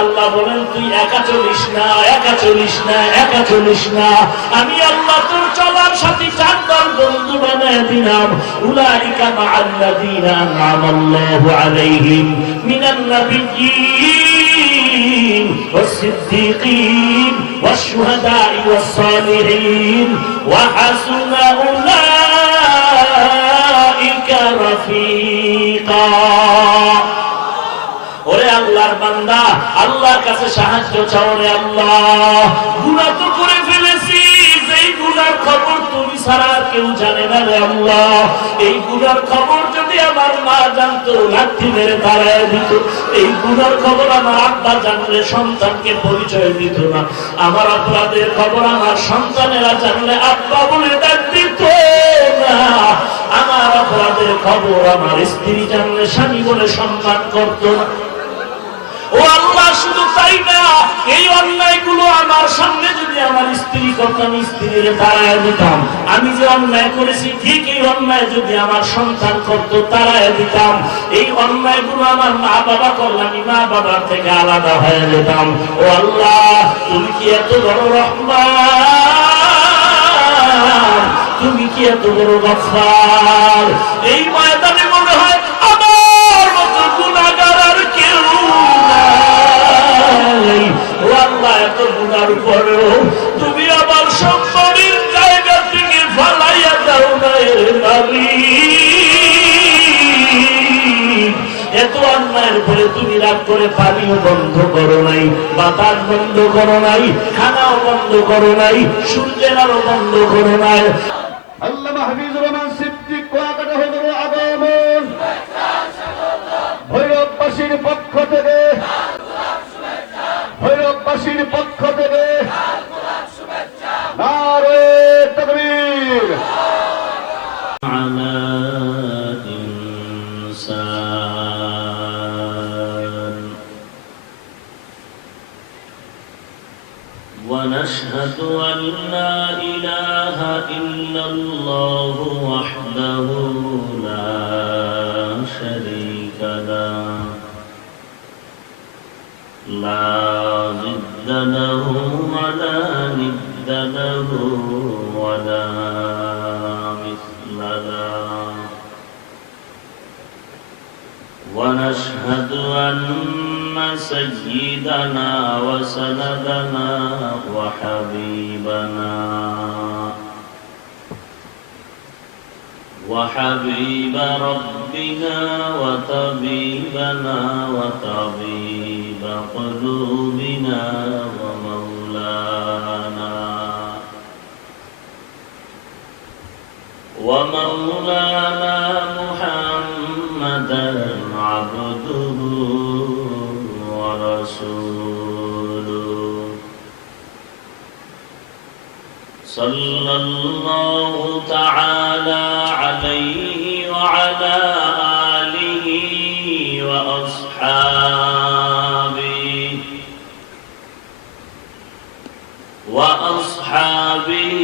আল্লাহ বলেন তুই একা চলিস না, একা চলিস না, একা চলিস না, আমি আল্লাহ তোর চলার সাথী 4 দল বন্ধু বানায় দিলাম। উলাইকা মাআল্লাযীনা আন'আমাল্লাহু আলাইহিম মিনান নাবিয়্যিন ওয়াস-সিদ্দীকীন ওয়াশ-শুহাদা'i ওয়াস-সালিহিন ওয়া হাসুনা উলাইকা রাফীকা। ওরে আল্লাহর বান্দা, আল্লাহর কাছে সাহায্য চাও। রে আল্লাহ, গুনাহ তো করে ফেলেছি, যেই গুনার খবর তুমি ছাড়া কেউ জানে না। রে আল্লাহ, এই গুনার খবর যদি আমার মা জানতো লাঠি মেরে তাড়ায় দিত। এই গুনার খবর আমার আব্বা জানলে সন্তানকে পরিচয় দিত না। আমার অপরাধের খবর আমার সন্তানেরা জানলে আব্বা বলে ডাক দিত না। আমার অপরাধের খবর আমার স্ত্রী জানলে স্বামী বলে সম্মান করত না। ও আল্লাহ, শুধু তাই না, এই অন্যায়গুলো আমার সামনে যদি আমার স্ত্রী করতাম, স্ত্রীর তাড়ায় দিতাম। আমি যে অন্যায় করেছি ঠিক এই অন্যায় যদি আমার সন্তান করতো, তাড়ায় দিতাম। এই অন্যায়গুলো আমার মা বাবা করলে আমি মা বাবার থেকে আলাদা হয়ে যেতাম। ও আল্লাহ, তুমি কি এত বড় রহমান, তুমি কি এত বড় গফফার। এই ময়দানে মনে হয় আমার মতো গুনাহগার আর কেউ নাই। ও আল্লাহ, এত গুনার পরেও তুমি আমার সম্মানের জায়গা থেকে ফালাইয়া দাও না। এর মালিক, এত অন্যায়ের পরে তুমি রাগ করে পানিও বন্ধ করো নাই, বাতাস বন্ধ করো নাই, খানাও বন্ধ করো নাই, সূর্যের আলো বন্ধ করো নাই। আল্লামা হাফিজুর রহমান সিদ্দিক কুয়াকাটা হজুর আগমন ভৈরববাসীর পক্ষ থেকে, ভৈরববাসীর পক্ষ থেকে নারে তাকবীর। ونشهد أن لا إله إلا الله وحده لا شريك له لا ضد له ولا ند له ولا مثل له ونشهد أن سيدنا وسندنا وحبيب ربنا وطبيبنا وطبيب قلوبنا ومولانا محمدا عبده ورسوله صلى الله تعالى عليه وعلى آله وأصحابه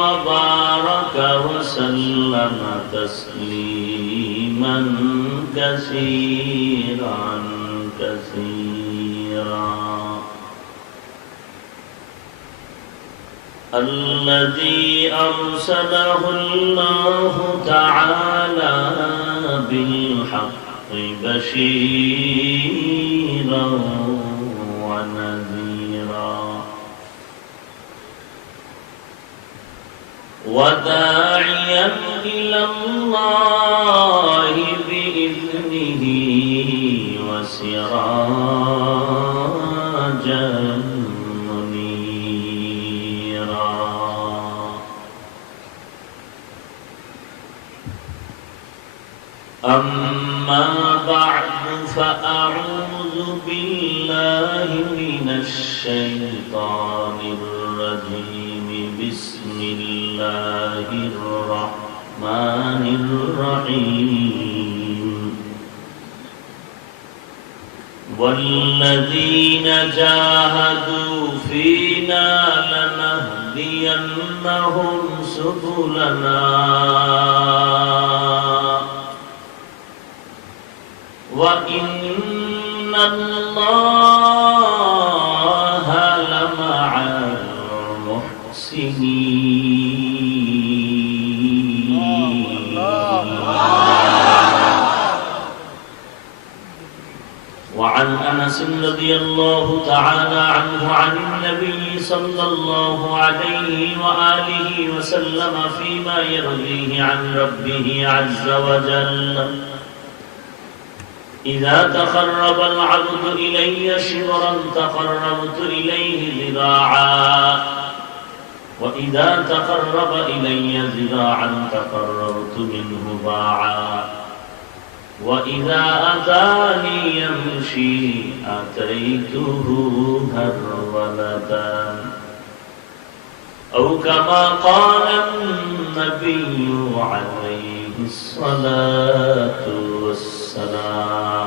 وبارك وسلم تسليما كثيرا الذي أرسله الله تعالى بالحق بشيرا ونذيرا وداعيا إلى الله بإذنه وسراجا منيرا أما بعد فأعوذ بالله من الشيطان الرجيم بسم الله الرحمن الرحيم والذين جاهدوا فينا لنهدينهم سبلنا وإن الله أنس رضي الله تعالى عنه عن النبي صلى الله عليه وآله وسلم فيما يرويه عن ربه عز وجل: إذا تقرب العبد إلي شبرا تقربت إليه ذراعا، وإذا تقرب إلي ذراعا تقربت منه باعا، وإذا أتاني يمشي أتيته هرولة، أو كما قال النبي عليه الصلاة والسلام.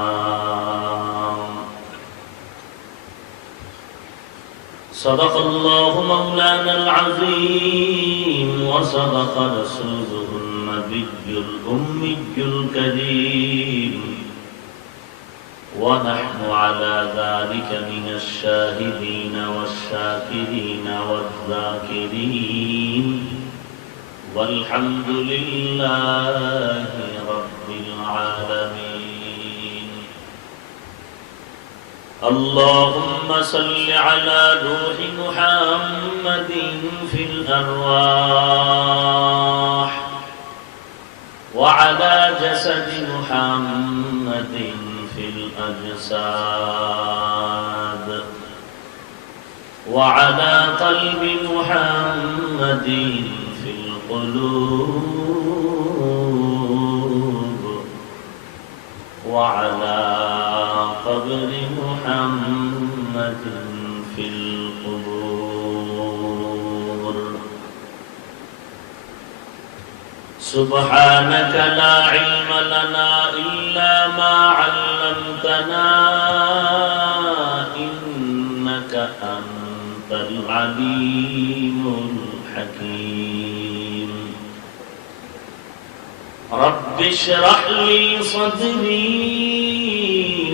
صدق الله مولانا العظيم، وصدق رسوله النبي الأمي الكريم، ونحن على ذلك من الشاهدين والشاكرين والذاكرين، والحمد لله رب العالمين. اللهم صل على روح محمد في الأرواح، وعلى جسد محمد في الأجساد، وعلى قلب محمد في القلوب، وعلى قبر محمد في القبور. سبحانك لا علم لنا إلا ما علمتنا، إنك أنت العليم الحكيم. رب اشرح لي صدري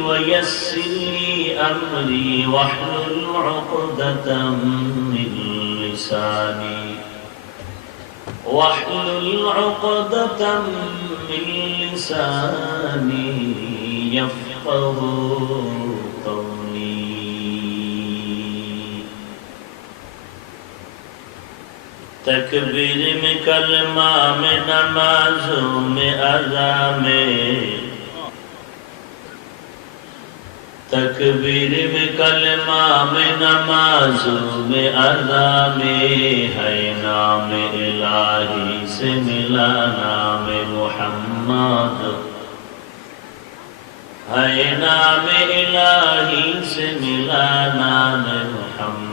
ويسر لي أمري، واحلل عقدة من لساني يفقه قولي. تکبیر میں کلمہ میں نمازوں میں اذا میں، تکبیر میں کلمہ میں نمازوں میں اذا میں، ہے نام الہی سے ملا نام محمد، ہے نام الہی سے ملا نام محمد۔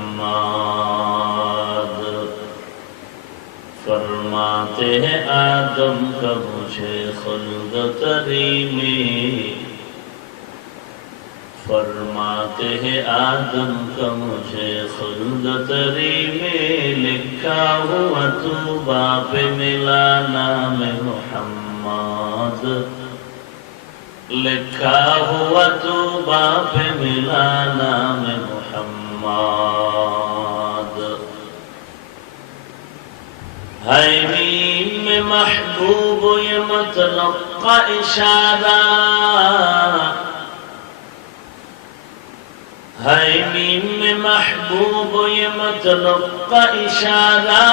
فرماتے ہیں آدم کا مجھے خلد تری میں، فرماتے ہیں آدم کا مجھے خلد تری میں، لکھا ہوا تو باپ ملا نام محمد، لکھا ہوا تو باپ ملا نام محمد۔ ہے میم میں محبوب یہ مطلب کا اشارہ، ہے میم میں محبوب یہ مطلب کا اشارہ،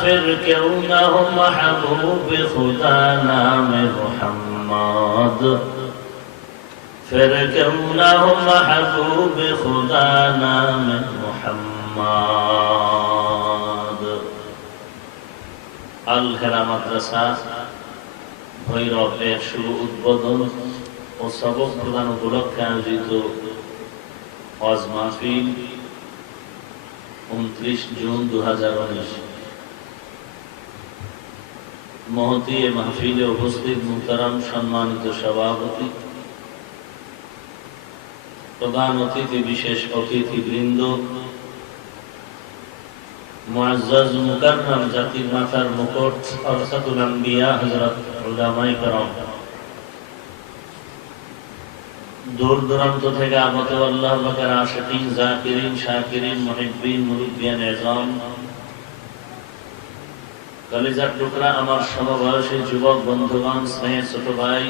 پھر کیوں نہ ہو محبوب خدا نام محمد، پھر کیوں نہ ہو محبوب خدا نام محمد۔ আল হেরা মাদ্রাসা ভৈরবের শুভ উদ্বোধন ও সবক প্রদান উপলক্ষে আয়োজিত ওয়াজ মাহফিল 29 জুন 2019। মহতী এ মাহফিলে উপস্থিত মুহতারাম সম্মানিত সভাপতি, প্রধান অতিথি, বিশেষ অতিথিবৃন্দ, মুআজ্জাজ মুকাররম জাতির মাথার মুকুট ওয়ারাসাতুল আম্বিয়া হযরত উলামায়ে কেরাম, দূর দূরান্ত থেকে আগত আল্লাহ পাকের আশিকিন, জাকিরিন, শাকিরিন, মুহিব্বিন, মুরিব্বিয়ান ইজাম, কলিজার টুকরা আমার সমবয়সী যুবক বন্ধুগণ, স্নেহের ছোট ভাই,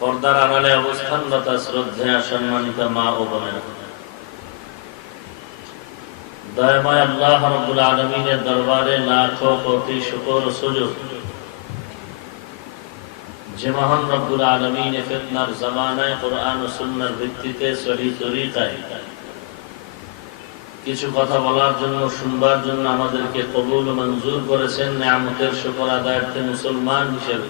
পর্দার আড়ালে অবস্থানরত শ্রদ্ধেয় সম্মানিত মা ও বোনেরা, দয়াময় আল্লাহ রাব্বুল আলামিনের দরবারে লাখো কোটি শুকর ও সুজুদ যে মহান রব্বুল আলামিন ফিতনার জামানায় কোরআন ও সুন্নাহর ভিত্তিতে সহিহ তরিকায় কিছু কথা বলার জন্য, শুনবার জন্য আমাদেরকে কবুল ও মঞ্জুর করেছেন। নিয়ামতের শুকর আদায়ার্থে মুসলমান হিসেবে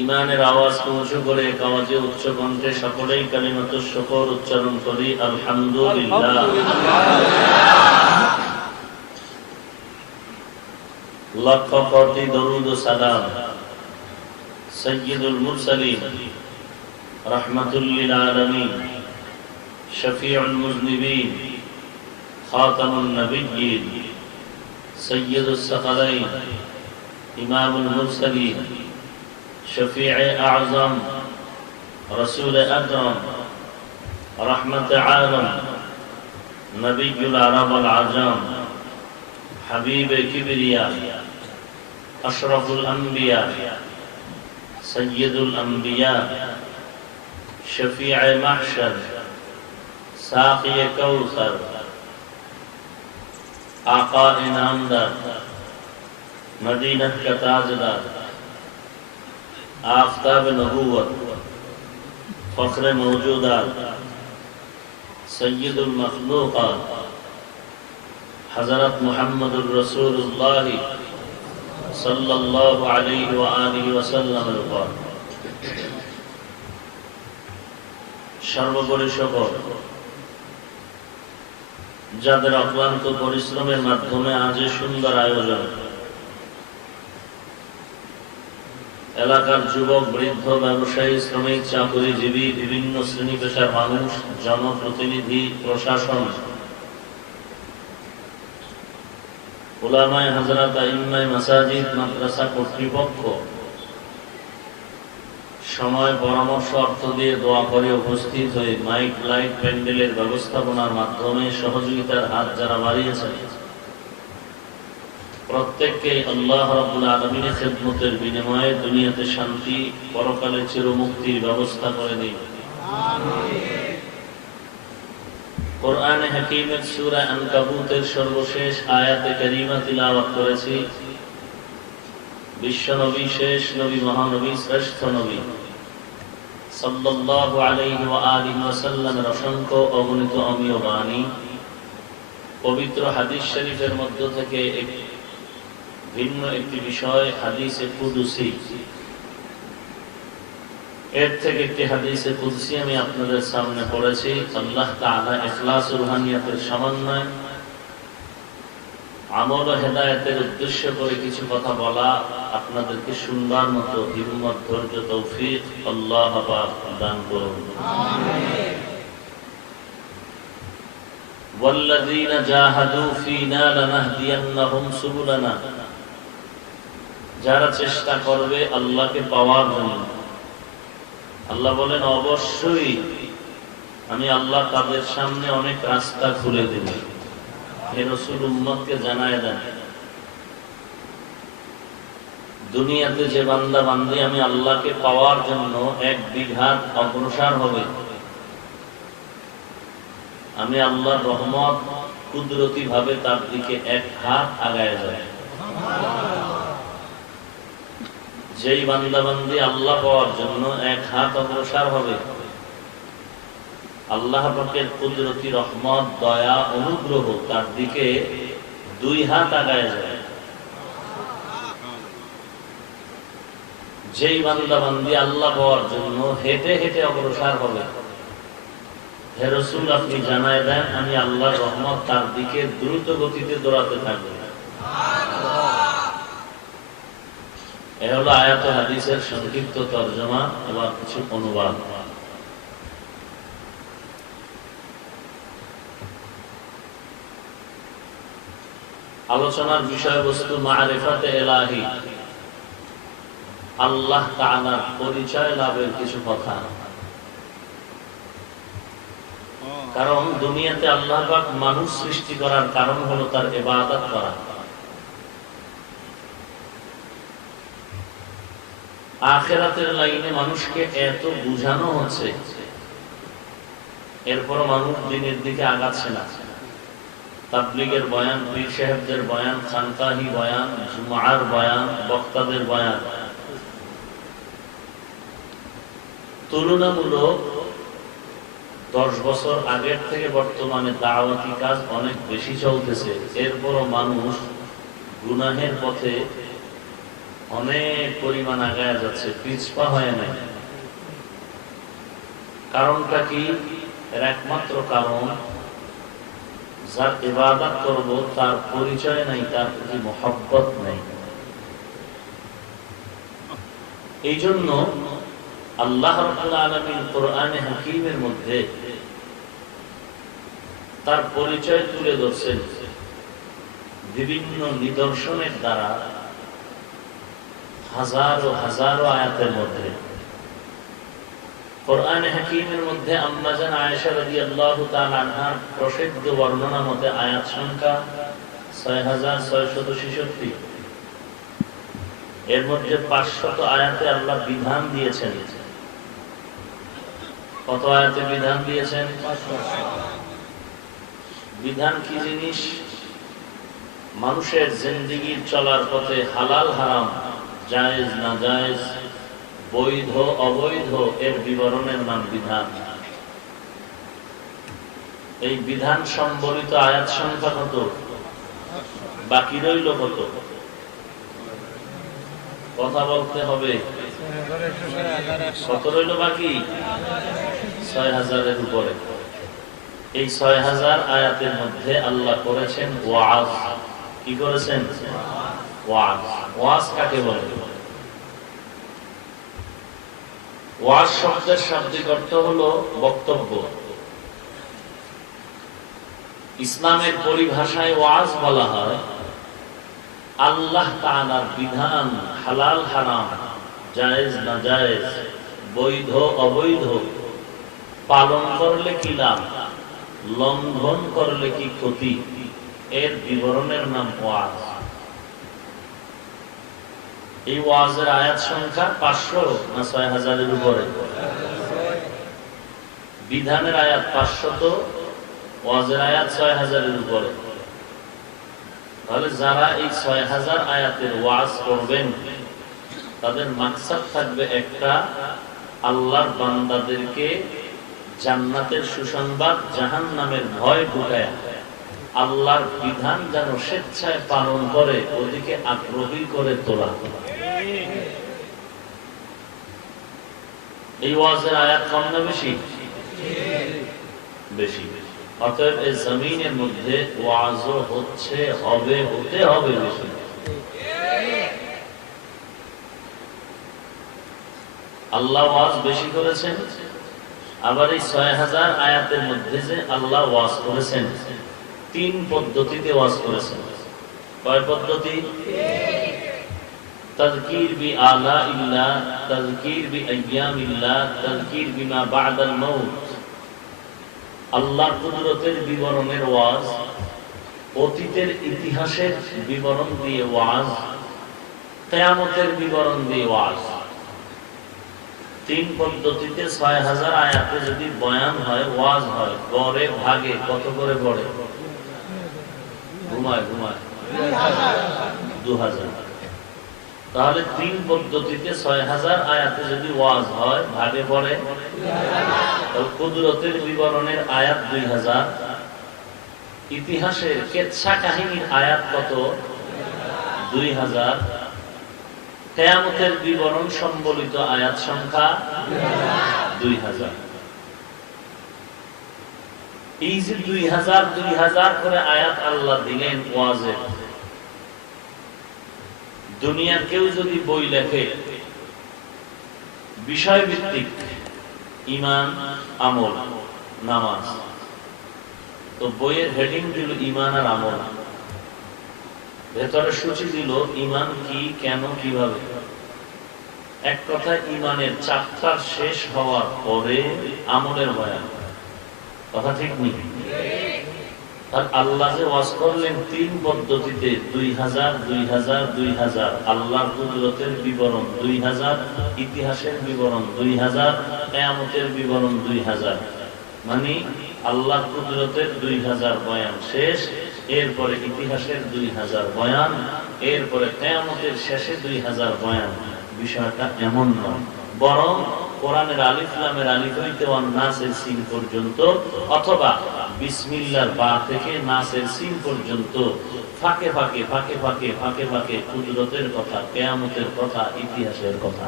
ঈমানের আওয়াজ উঁচু করে এক আওয়াজে উচ্চ কণ্ঠে সকলেই কালিমাতুশ শুকর উচ্চারণ করি, আলহামদুলিল্লাহ। লক্ষ কোটি দরুদ ও সালাম সাইয়্যিদুল মুরসালিন রাহমাতুল লিল আলামিন শফিউল মুযনিবিন খাতামুন নবিয়্যিন সাইয়্যিদুস সাকালাইন ইমামুল মুরসালিন শফিউ আযম রাসূল আকরাম রাহমাতে আলম নবিয়ুল আরব ওয়াল আজম হাবিবে কিবরিয়া আশরাফুল আম্বিয়া সৈয়দুল আম্বিয়া শফিউ মাহশর সাকি কাউসার आका इनामदार मदीना का ताजदार आफताब नबूवत फख्र मौजूदात सय्यदुल मखलूकात हज़रत मुहम्मदुर रसूलुल्लाह सल्लल्लाहु अलैहि व आलिहि वसल्लम सर्वोपरि शकर যাদের অক্লান্ত পরিশ্রমের মাধ্যমে আজ সুন্দর আয়োজন, এলাকার যুবক, বৃদ্ধ, ব্যবসায়ী, শ্রমিক, চাকরিজীবী, বিভিন্ন শ্রেণী পেশার মানুষ, জনপ্রতিনিধি, প্রশাসন, উলামায়ে হযরত, আইম্মায়ে মাসাজিদ, মাদ্রাসা কর্তৃপক্ষ সময়, পরামর্শ, অর্থ দিয়ে দোয়া করে উপস্থিত হয়ে মাইক, লাইট, প্যান্ডেলের ব্যবস্থাপনার মাধ্যমে সহযোগিতার হাত যারা বাড়িয়েছেন, প্রত্যেককে আল্লাহ রাব্বুল আলামিনের খেদমতের বিনিময়ে দুনিয়াতে শান্তি, পরকালে চিরমুক্তির ব্যবস্থা করে দিন। কোরআনে হাকীমের সূরা আনকাবুতের সর্বশেষ আয়াতে কারীমা তিলাওয়াত করেছি। বিশ্বনবী, শেষ নবী, মহানবী, শ্রেষ্ঠ নবী সাল্লাল্লাহু আলাইহি ওয়া আলিহি ওয়াসাল্লামের অসংখ্য অগণিত অমীয় বাণী, পবিত্র হাদিস শরীফের মধ্য থেকে ভিন্ন একটি বিষয় হাদিসে কুদসি, এর থেকে একটি হাদিসে কুদসি আমি আপনাদের সামনে পড়েছি। আল্লাহ তাআলা ইখলাস ও রুহানিয়াতের সমন্বয়, আমল ও হেদায়েতের উদ্দেশ্য করে কিছু কথা বলা, আপনাদেরকে শুনবার মতো হিম্মত, ধৈর্য, তৌফিক আল্লাহ পাক দান করুন। আমিন। ওয়াল্লাযীনা জাহাদু ফীনা লানাহদিয়ান্নাহুম সুবুলানা, যারা চেষ্টা করবে আল্লাহকে পাওয়ার জন্য, আল্লাহ বলেন অবশ্যই আমি আল্লাহ তাদের সামনে অনেক রাস্তা খুলে দেব। হে রাসূল, উম্মতকে জানায় দেন, দুনিয়াতে যে বান্দা বান্দি আমি আল্লাহকে পাওয়ার জন্য এক বিঘাত অগ্রসর হবে, আমি আল্লাহর রহমত কুদরতি ভাবে তার দিকে এক হাত আগায় যায়। যেই বান্দা বান্দি আল্লাহ পাওয়ার জন্য এক হাত অগ্রসর হবে, আল্লাহ পাকের কুদরতি রহমত, দয়া, অনুগ্রহ তার দিকে দুই হাত আগায় যায়। যেই বান্দা বান্দি আল্লাহ পাওয়ার জন্য হেঁটে হেঁটে অগ্রসর হবে, হে রাসূল আপনি জানায় দেন আমি আল্লাহর রহমত তার দিকে দ্রুত গতিতে দৌড়াতে থাকবে। এ হলো আয়াত ও হাদিসের সংক্ষিপ্ত তরজমা এবং কিছু অনুবাদ। আলোচনার বিষয়বস্তু মারিফাতে ইলাহি, আল্লাহ তাআলার পরিচয় লাভের কিছু কথা। কারণ দুনিয়াতে আল্লাহ পাক মানুষ সৃষ্টি করার কারণ হলো তার ইবাদত করা। আখিরাতের লাইনে মানুষকে এত বুঝানো হচ্ছে, এরপর মানুষ দিনের দিকে আগাচ্ছে না। তাবলীগের বয়ান, পীর সাহেবদের বয়ান, খানকাহি বয়ান, জুমার বয়ান, বক্তাদের বয়ান তুলনামূলক 10 বছর আগের থেকে বর্তমানে দাওয়াতি কাজ অনেক বেশি চলতেছে। এরপরও মানুষ গুনাহের পথে অনেক পরিমাণ আগায় যাচ্ছে, পিছপা হয় না। কারণটা কি? এর একমাত্র কারণ, যার ইবাদত করব তার পরিচয় নাই, তার প্রতি মহব্বত নাই। এই জন্য আল্লাহ রাব্বুল আলামিন কোরআনে হাকীমের মধ্যে তার পরিচয় তুলে ধরছেন বিভিন্ন নিদর্শনের দ্বারা, হাজারো হাজারো আয়াতের মধ্যে। কোরআনে হাকীমের মধ্যে আম্মা জান আয়েশা রাদিয়াল্লাহু তাআলা আনহার প্রসিদ্ধ বর্ণনা মতে আয়াত সংখ্যা 6666। এর মধ্যে 500 আয়াতে আল্লাহ বিধান দিয়েছেন। কত আয়াতে বিধান দিয়েছেন? 500। বিধান কি জিনিস? মানুষের জিন্দেগির চলার পথে হালাল হারাম, জায়েজ না জায়েজ, বৈধ অবৈধ এর বিবরণের নাম বিধান। এই বিধান সম্বলিত আয়াত সংখ্যা কত? বাকি রইল কত? কথা বলতে হবে। কত রইল বাকি? 6000-এর উপরে। এই 6000 আয়াতের মধ্যে আল্লাহ করেছেন ওয়াজ। কি করেছেন? ওয়াজ। ওয়াজ কাকে বলে? ওয়াজ শব্দের শাব্দিক অর্থ হলো বক্তব্য। ইসলামের পরিভাষায় ওয়াজ বলা হয় আল্লাহ তাআলার বিধান, হালাল হারাম, জায়েজ না জায়েজ, বৈধ অবৈধ পালন করলে কি লাভ, লঙ্ঘন করলে কি ক্ষতি, এর বিবরণের নাম ওয়াজ। এই ওয়াজের আয়াত সংখ্যা 500 না 6000-এর উপরে? বিধানের আয়াত 500, ওয়াজের আয়াত 6000-এর উপরে। তাহলে যারা এই 6000 আয়াতের ওয়াজ করবেন তাদের মাকসাদ থাকবে একটা, আল্লাহর বান্দাদেরকে জান্নাতের সুসংবাদ, জাহান্নামের ভয় ঢুকায়া আল্লাহর বিধান যেন স্বেচ্ছায় পালন করে ওদিকে আগ্রহী করে তোলা। এই ওয়াজের আয়াত কম না বেশি? বেশি। অতএব এই জমিনের মধ্যে ওয়াজও হচ্ছে, হবে, হতে হবে বেশি। আল্লাহ ওয়াজ বেশি করেছেন। আবার এই 6000 আয়াতের মধ্যে যে আল্লাহ ওয়াজ করেছেন 3 পদ্ধতিতে ওয়াজ করেছেন। কয় পদ্ধতি? তাযকির বি আলা ইল্লাহ, তাযকির বি আইয়ামিল্লাহ, তাযকির বিমা বা'দাল মাউত। আল্লাহর কুদরতের বিবরণের ওয়াজ, অতীতের ইতিহাসের বিবরণ দিয়ে ওয়াজ, কিয়ামতের বিবরণ দিয়ে ওয়াজ। 3 পদ্ধতিতে 6000 আয়াতে যদি বয়ান হয়, ওয়াজ হয়, গড়ে ভাগে কত করে পড়ে? ঘুমায় 2000। তাহলে 3 পদ্ধতিতে 6000 আয়াতে যদি ওয়াজ হয়, ভাগে পড়ে কুদরতের বিবরণের আয়াত 2000, ইতিহাসের কেচ্ছা কাহিনীর আয়াত কত? 2000, কিয়ামতের বিবরণ সম্বলিত আয়াত সংখ্যা 2000। এই যে 2000 করে আয়াত আল্লাহ দিলেন ওয়াজের, দুনিয়ার কেউ যদি বই লেখে বিষয় ভিত্তিক, ঈমান, আমল, নামাজ, তো বইয়ের হেডিং দিল ঈমান আর আমল, ভেতরে সূচি দিল ঈমান কি, কেন, কিভাবে। এক কথা, ঈমানের চ্যাপ্টার শেষ হওয়ার পরে আমলের বয়ান। কথা ঠিক নেই? আর আল্লাহ যে ওয়াজ করলেন 3 পদ্ধতিতে 2000 2000 2000 আল্লাহর কুদরতের বিবরণ 2000, ইতিহাসের বিবরণ 2000, কিয়ামতের বিবরণ 2000, মানে আল্লাহর কুদরতের 2000 বয়ান শেষ, এরপরে ইতিহাসের 2000 বয়ান, এরপরে কিয়ামতের শেষে 2000 বয়ান। বিষয়টা এমন নয়, বরং কোরআনের আলিফ লামের আলিফ হইতে ওয়ান নাসের সিন পর্যন্ত, অথবা বিসমিল্লাহর বা থেকে নাসের সিন পর্যন্ত ফাঁকে ফাঁকে ফাঁকে ফাঁকে ফাঁকে ফাঁকে কুদরতের কথা, কিয়ামতের কথা, ইতিহাসের কথা।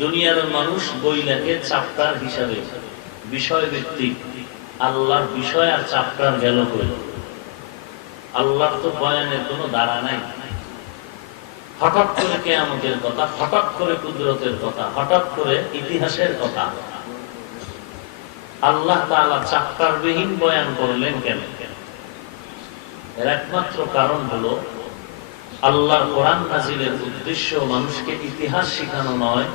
দুনিয়ার মানুষ বই লেখে চ্যাপ্টার হিসাবে, বিষয় ভিত্তিক। আল্লাহর বিষয় আর চ্যাপ্টার গেল কই? আল্লাহর তো বয়ানের কোনো দ্বারা নাই। হঠাৎ করে কিয়ামতের কথা, হঠাৎ করে কুদরতের কথা, হঠাৎ করে ইতিহাসের কথা। আল্লাহ তাআলা চ্যাপ্টারবিহীন বয়ান করলেন কেন? এর একমাত্র কারণ হলো আল্লাহর কোরআন নাজিলের উদ্দেশ্য মানুষকে ইতিহাস শেখানো নয়।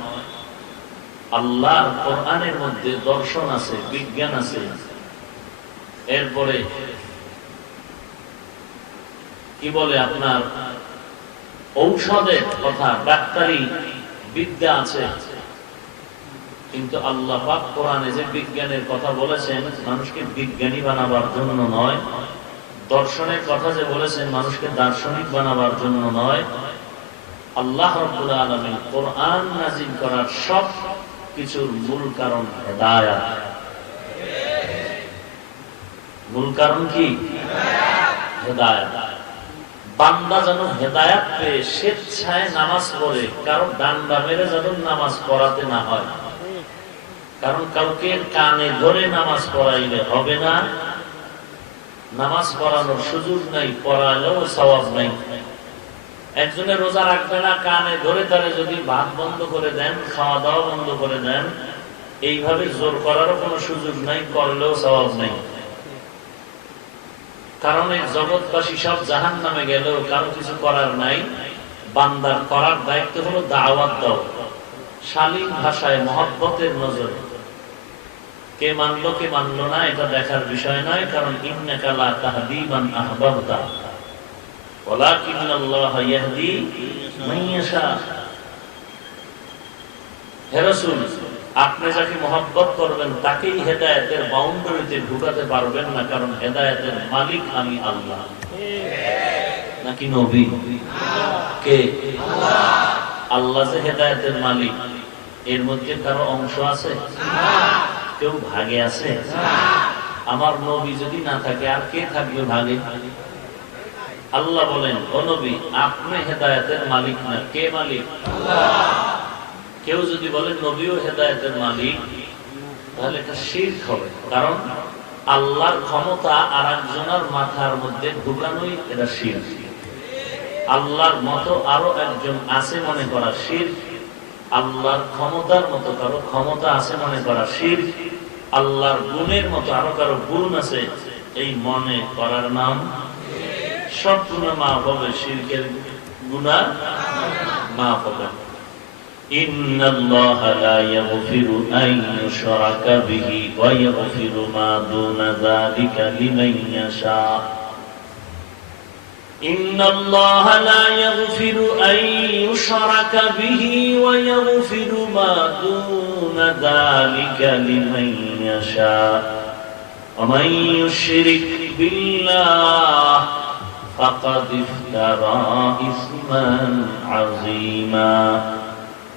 আল্লাহর কোরআনের মধ্যে দর্শন আছে, বিজ্ঞান আছে, এরপরে কি বলে আপনার ঔষধের কথা, ডাক্তারি বিদ্যা আছে। কিন্তু আল্লাহ পাক কোরআনে যে বিজ্ঞানের কথা বলেছেন মানুষকে বিজ্ঞানী বানাবার জন্য নয়, দর্শনের কথা যে বলেছেন মানুষকে দার্শনিক বানাবার জন্য নয়। আল্লাহ রাব্বুল আলামিন কোরআন নাযিল করার সব কিছুর মূল কারণ হেদায়েত। মূল কারণ কি? হেদায়েত। বান্দা যেন হেদায়েত পেয়ে স্বেচ্ছায় নামাজ পড়ে, কারণ ডান্ডা মেরে যেন নামাজ পড়াতে না হয়। কারণ কাউকে কানে ধরে নামাজ পড়াইলে হবে না, নামাজ পড়ানোর সুযোগ নাই, পড়ালেও সওয়াব নাই। একজনের রোজা রাখবে না, কানে ধরে তারে যদি ভাত বন্ধ করে দেন, খাওয়া দাওয়া বন্ধ করে দেন, এইভাবে জোর করারও কোনো সুযোগ নাই, করলেও সওয়াব নাই। কারণ এই জগৎবাসী সব জাহান্নামে গেলেও কারো কিছু করার নাই। বান্দার করার দায়িত্ব হলো দাওয়াত দাও, শালীন ভাষায়, মহব্বতের নজরে। কে মানলো কে মানলো না এটা দেখার বিষয় নয়, কারণ ইন্নাকা লা তাহদি মান আহবাবতা ওয়ালাকিন্নাল্লাহা ইয়াহদি মান ইয়াশা। হে রাসূল, আপনি যাকে মহব্বত করবেন তাকেই হেদায়েতের বাউন্ডারিতে ঢুকাতে পারবেন না, কারণ হেদায়েতের মালিক আমি আল্লাহ। নাকি নবী? কে? আল্লাহ যে হেদায়েতের মালিক, এর মধ্যে কারো অংশ আছে? কেউ ভাগে আছে? আমার নবী যদি না থাকে আর কে থাকবে ভাগে? আল্লাহ বলেন, ও নবী, আপনি হেদায়েতের মালিক না, কে মালিক? কেউ যদি বলে নবীও হেদায়েতের মালিক, তাহলে এটা শিরক হবে। কারণ আল্লাহর ক্ষমতা আর একজনের মাথার মধ্যে ঢুকানোই এটা শিরক। আল্লাহর মতো আরো একজন আছে মনে করা শিরক। আল্লাহর ক্ষমতার মতো কারো ক্ষমতা আছে মনে করা শিরক। আল্লাহর গুণের মতো আরো কারো গুণ আছে এই মনে করার নাম। সব গুনাহ মাফ হবে, শিরকের গুনাহ মাফ হবে। ইন্নাল্লাহা লা ইয়াগফিরু আন ইউশরাকা বিহি ওয়া ইয়াগফিরু মা দুনা যালিকা লিমান ইয়াশা। ইন্নাল্লাহা লা ইয়াগফিরু আন ইউশরাকা বিহি ওয়া ইয়াগফিরু মা দুনা যালিকা লিমান ইয়াশা। ওয়া মান ইউশরিক বিল্লাহ ফাকাদ ইফতারা ইসমান আযীমা।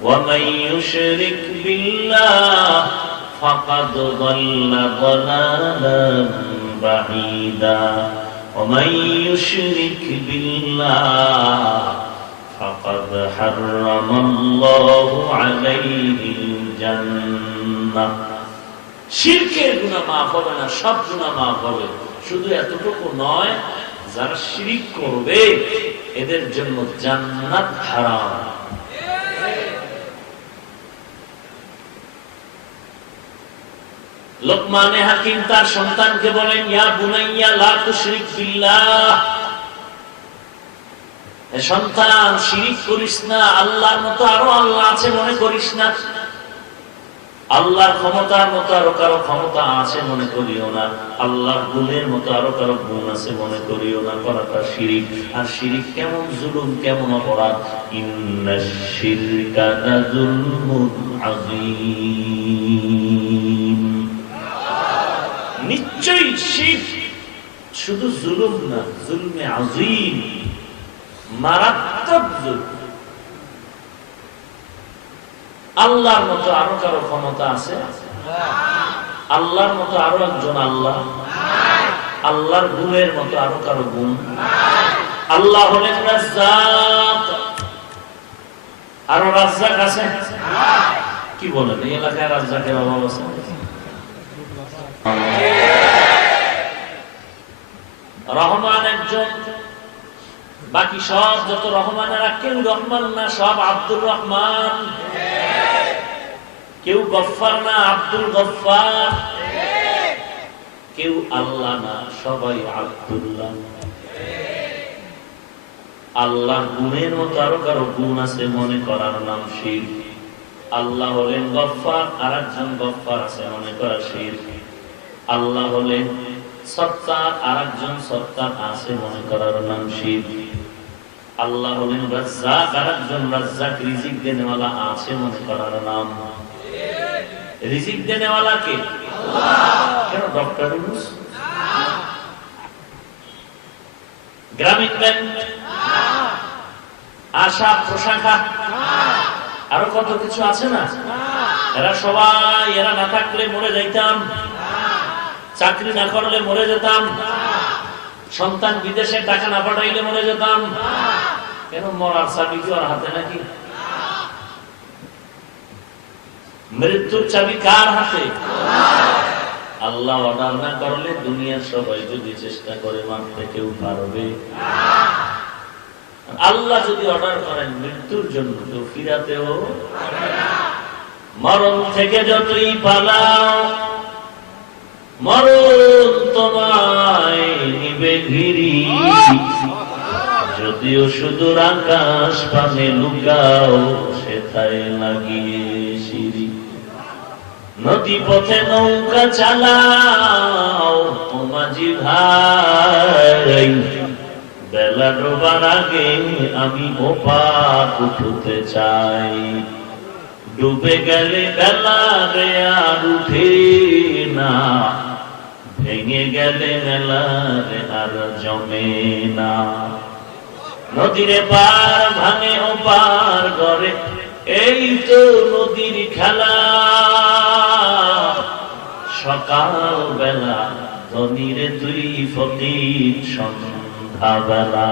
ومن يشرك بالله فقد ضل ضلالا بعيدا. ومن يشرك بالله فقد حرم الله عليه الجنة. শিরকের গুনাহ মাফ হবে না, সব গুনাহ মাফ হবে। শুধু এতটুকু নয়, যারা শিরক করবে এদের জন্য জান্নাত হারাম। লোকমানে হাকিম তার সন্তানকে বলেন, ইয়া বুনাইয়া লা তুশরিক বিল্লাহ, হে সন্তান শিরক করিস না, আল্লাহর মতো আরো আল্লাহ আছে মনে করিস না। আল্লাহর ক্ষমতার মতো আরো কারো ক্ষমতা আছে মনে করিও না, আল্লাহর গুণের মতো আরো কারো গুণ আছে মনে করিও না। করাটা শিরিক। আর শিরিক কেমন জুলুম, কেমন অপরাধ! ইন্নাশ শিরকা লাযুলমুন আযীম। নিশ্চয়ই শিরক শুধু জুলুম না, জুলমে আযীম, মারাত্মক জুলুম। আল্লাহর মতো আরো কারো ক্ষমতা আছে? আল্লাহর মতো আরো একজন আল্লাহ? আল্লাহর গুণের মতো আরো কারো গুণ? আল্লাহ হলেন রাজ্জাক, আরো রাজ্জাক আছে? কি বলেন, এই এলাকায় রাজ্জাকের অভাব আছে? রহমান একজন, বাকি সব যত রহমানেরা কেউ রহমান না, সব আব্দুর রহমান। কেউ গফফার না, আব্দুল গফফার। কেউ আল্লাহ না, সবাই আব্দুল্লাহ। আল্লাহ গুণের মতো আরো কারো গুণ আছে মনে করার নাম শিরক। আল্লাহ হলেন গফফার, আর একজন গফফার আছে মনে করা শিরক। আল্লাহ হলেন সত্তার, আর একজন সত্তার আছে মনে করার নাম শিরক। আল্লাহ হলেন রাজ্জাক, আর একজন রাজ্জাক রিজিক দেনেওয়ালা আছে মনে করার নাম। রিজিক দেনেওয়ালা কে? আল্লাহ। কেন ডক্টর ইউনূস? গ্রামীণ ব্যাংক, আশা প্রশাখা, আরো কত কিছু আছে না? এরা সবাই, এরা না থাকলে মরে যাইতাম, চাকরি না করলে মরে যেতাম, সন্তান বিদেশে টাকা না পাঠাইলে মরে যেতাম। কেন? মরার চাবি কি ওর হাতে নাকি? মৃত্যুর চাবি কার হাতে? আল্লাহ অর্ডার না করলে দুনিয়ার সবাই যদি চেষ্টা করে মানতে কেউ পারবে? আল্লাহ যদি অর্ডার করেন মৃত্যুর জন্য, কেউ ফিরাতেও মরণ থেকে যতই পালাও, মরণ তোমায় নিবে ঘিরি। যদিও সুদূর আকাশ পানে লুকাও, সেথায় লাগিয়ে সিঁড়ি। নদী পথে নৌকা চালাও ও মাঝি ভাই, বেলা ডোবার আগে আমি ওপার উঠতে চাই। ডুবে গেলে বেলা রে আর উঠে না, ভেঙে গেলে মেলা রে আর জমে না। নদীরে পার ভাঙে ও পার করে, এই তো নদীর খেলা। সকাল বেলা ধনীরে তুই ফকির সন্ধ্যা বেলা।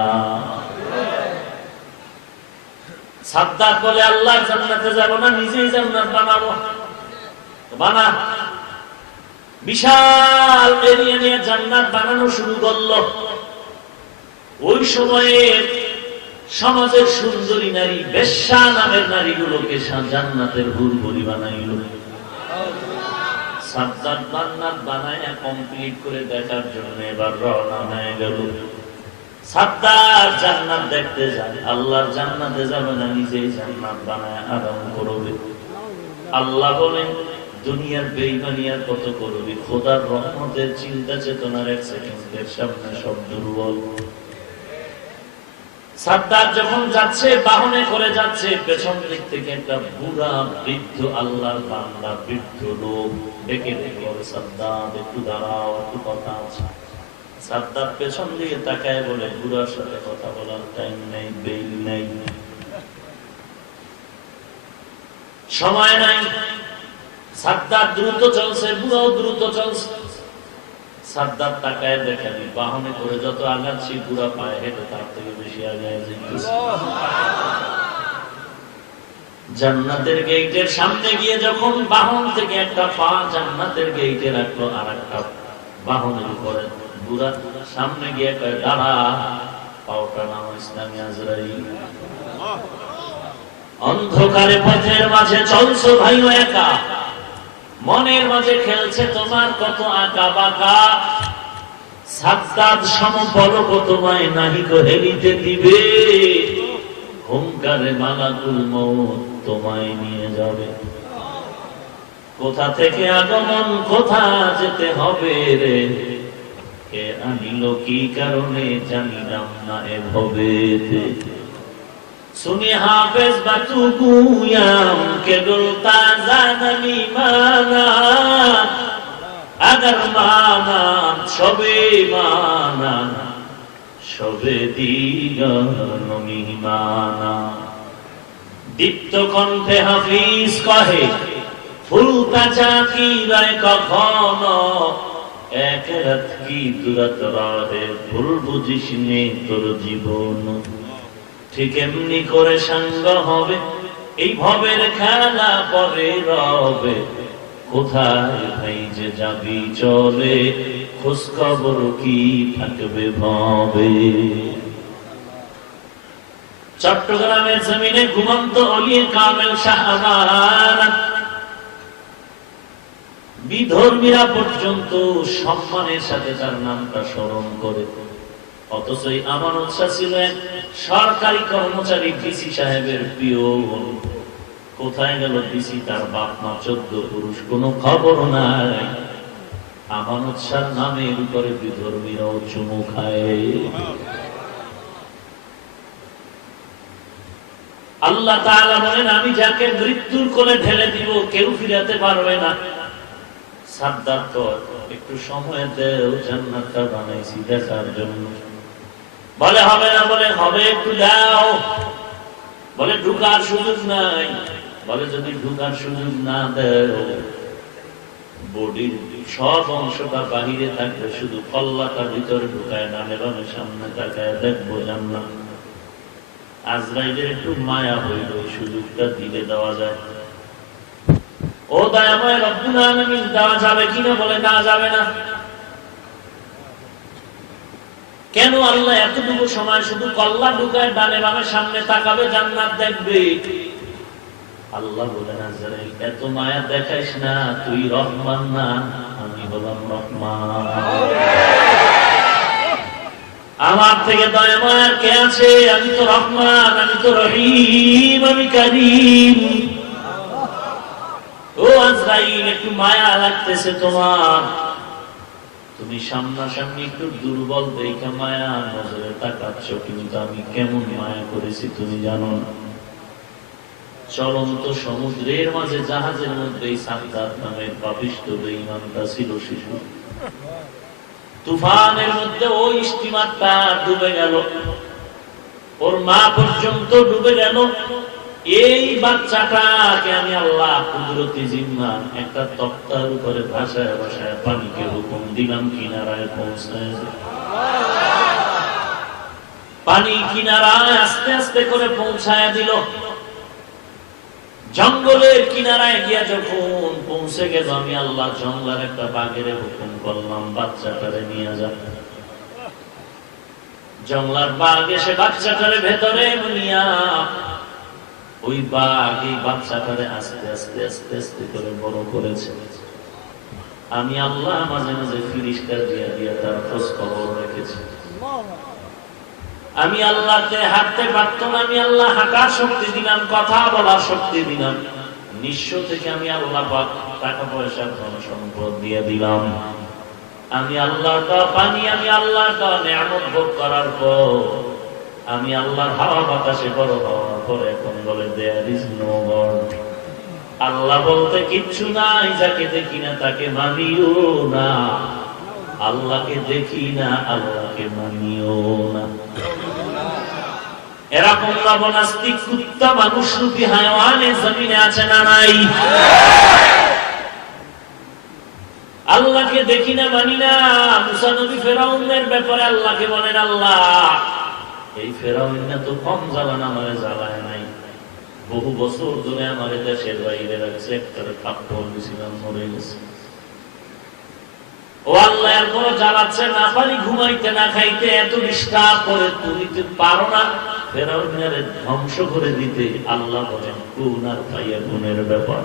সাদ্দাত বলে আল্লাহর জান্নাতে যাব না, নিজেই জান্নাত বানাবো। বানা, বিশাল এরিয়া নিয়ে জান্নাত বানানো শুরু করলো। ওই সময়ে সমাজের সুন্দরী নারী, বেশ্যা নামের নারীগুলোকে জান্নাতের হুরবুরি বানাইল। সাদ্দাত জান্নাত বানায়া কমপ্লিট করে দেখার জন্য এবার রওনা হয়ে গেল। সাদ্দাত জান্নাত দেখতে যায়, আল্লাহর জান্নাতে যাবে না, নিজেই জান্নাত বানায় আরাম করবে। আল্লাহ বলেন দুনিয়ার বেঈমানি আর কত করবি, খোদার রহমতের চিন্তা চেতনার এক সেকেন্ডের সামনে সব দুর্বল। সাদ্দাত যখন যাচ্ছে, বাহনে করে যাচ্ছে, পেছন দিক থেকে একটা বুড়া বৃদ্ধ আল্লাহর বান্দা, বৃদ্ধ লোক ডেকে ডেকে বলে, সাদ্দাত একটু দাঁড়াও, একটু কথা আছে। সাদ্দাত পেছন দিকে তাকায় বলে, বুড়ার সাথে কথা বলার টাইম নেই, বেইল নেই, সময় নাই। সাদ্দাত দ্রুত চলছে, বুড়াও দ্রুত চলছে। সাদ্দাত তাকায় দেখেন বাহনে করে যত আগাচ্ছি, বুড়া পায়ে হেঁটে তার থেকে বেশি আগায় যাইতেছে। জান্নাতের গেটের সামনে গিয়ে যখন বাহন থেকে একটা পা জান্নাতের গেটে রাখলো, আর একটা বাহনের উপরে, বুড়া সামনে গিয়ে কয়, দাঁড়া, পাওটা নাম ইসলামী আজরাইল। অন্ধকারে পথের মাঝে চলছো ভাইও একা, মনের মাঝে খেলছে তোমার কত আঁকা বাঁকা। সাদ্দাত সমপলক তোমায় নাহিক হেলিতে দিবে, হুঙ্কারে মালাকুল মউত তোমায় নিয়ে যাবে। কোথা থেকে আগমন, কোথা যেতে হবে রে, কে আনিল কি কারণে জানিলাম না এভাবে। सुनी हाफिज बतू गुयाम के गुलता जाननी माना अगर माना शबे माना शबे दीगानी माना। दीप्त कण्ठे हाफिज कहे ফুলতা চাকি রায় কখনো এক রাত কি দুরাত রাহে ভুল বুঝিস নে তোর জীবন। ঠিক এমনি করে সঙ্গ হবে এই ভবের খেলা পরে রবে। কোথায় ভাই যে যাবি চলে খোঁজ খবর কি থাকবে ভবে। চট্টগ্রামের জমিনে ঘুমন্ত অলিয়ে কামেল শাহ আমানত বিধর্মীরা পর্যন্ত সম্মানের সাথে তার নামটা স্মরণ করে। অথচ এই আমানত শাহ ছিলেন সরকারি কর্মচারী ডিসি সাহেবের প্রিয়। কোথায় গেল ডিসি, তার বাপ মা 14 পুরুষ, কোনো খবর নাই। আমানত শাহ নামের উপরে বিধর্মীরাও চুমু খায়। আল্লাহ তাআলা বলেন আমি যাকে মৃত্যুর কোলে ঢেলে দিব কেউ ফিরাতে পারবে না। সাদ্দাত তো একটু সময় দেও, জান্নাতটা বানাইছি দেখার জন্য। বলে হবে না, বলে হবে, একটু দাও। বলে ঢুকার সুযোগ নাই। বলে যদি ঢুকার সুযোগ না দেও বডির সব অংশটা বাহিরে থাকবে, শুধু কল্লাটা ভিতরে ঢুকায় না, নেবামে সামনে তাকায় দেখবো জান্নাত। আজরাইলের একটু মায়া হইল, সুযোগটা দিলে দেওয়া যায়। ও দয়াময় রব্বুল আলামিন দেওয়া যাবে কিনা? বলে না, যাবে না। কেন? আল্লাহ এতটুকু সময় শুধু কল্লা ঢুকায় ডানে বামে সামনে তাকাবে, জান্নাত দেখবে। আল্লাহ বলেন আজরাইল এত মায়া দেখাইস না, তুই রহমান না, আমি হলাম রহমান। আমার থেকে দয়াময় কে আছে? আমি তো রহমান, আমি তো রহিম, আমি কারীম। ও আজরাইল একটু মায়া লাগতেছে তোমার, তুমি সামনাসামনি একটু দুর্বল দেখে মায়া নজরে তাকাচ্ছ, কিন্তু আমি কেমন মায়া করেছি তুমি জানো না। চলন্ত সমুদ্রের মাঝে জাহাজের মধ্যে সাদ্দাত নামের পাপিষ্ঠ বেঈমানটা ছিল শিশু। তুফানের মধ্যে ওই স্টিমারটা ডুবে গেল, ওর মা পর্যন্ত ডুবে গেল। এই বাচ্চাটাকে আমি আল্লাহ কুদরতি জিম্মা একটা তক্তার উপরে ভাসায় ভাসায় পানিকে হুকুম দিলাম কিনারায় পৌঁছায়। পানি কিনারায় আস্তে আস্তে করে পৌঁছায় দিল। জঙ্গলের কিনারায় গিয়া যখন পৌঁছে গেল, আমি আল্লাহ জঙ্গলের একটা বাঘের হুকুম করলাম বাচ্চাটারে নিয়ে যা। জঙ্গলার বাঘ এসে বাচ্চাটারে ভেতরে নিয়া, ওই বাঘ এই বাচ্চাটারে আস্তে আস্তে আস্তে আস্তে করে বড় করেছে। আমি আল্লাহ মাঝে মাঝে ফিরিস্তা দিয়া দিয়া তার খোঁজ খবর রেখেছি। আমি আল্লাহকে হাঁটতে পারত না, আমি আল্লাহ হাঁটার শক্তি দিলাম, কথা বলার শক্তি দিলাম। নিঃস্ব থেকে আমি আল্লাহ টাকা পয়সা ধন সম্পদ দিয়ে দিলাম। আমি আল্লাহর দেওয়া পানি, আমি আল্লাহর দেওয়া নিয়ামত ভোগ করার পর আমি আল্লাহর হাওয়া বাতাসে বড় হওয়ার পর এখন বলে দেয়ার ইজ নো গড। আল্লাহ বলতে কিচ্ছু নাই, যাকে দেখি না তাকে মানিও না। আল্লাহকে দেখি না, আল্লাহকে মানিও না। এরকম লবণাস্তিক কুত্তা মানুষ রূপী হায়াওয়ানে জমিনে আছে না নাই? আল্লাহকে দেখি না, মানি না। মুসা নবী ফেরাউনের ব্যাপারে আল্লাহকে বলেন, আল্লাহ এই ফেরাউন তো কম জ্বালান আমারে জ্বালায় নাই, বহু বছর ধরে আমার দেশের বাইরে রাখছে, একটা কাপড় দিয়েছিলাম মরে গেছে। ও আল্লাহ এরপরও জ্বালাচ্ছে, না পারি ঘুমাইতে না খাইতে, এত ডিস্টার্ব করে, তুমি তো পারো না ফেরাউনের ধ্বংস করে দিতে? আল্লাহ বলেন কুন আর পাইয়া গুণের ব্যাপার।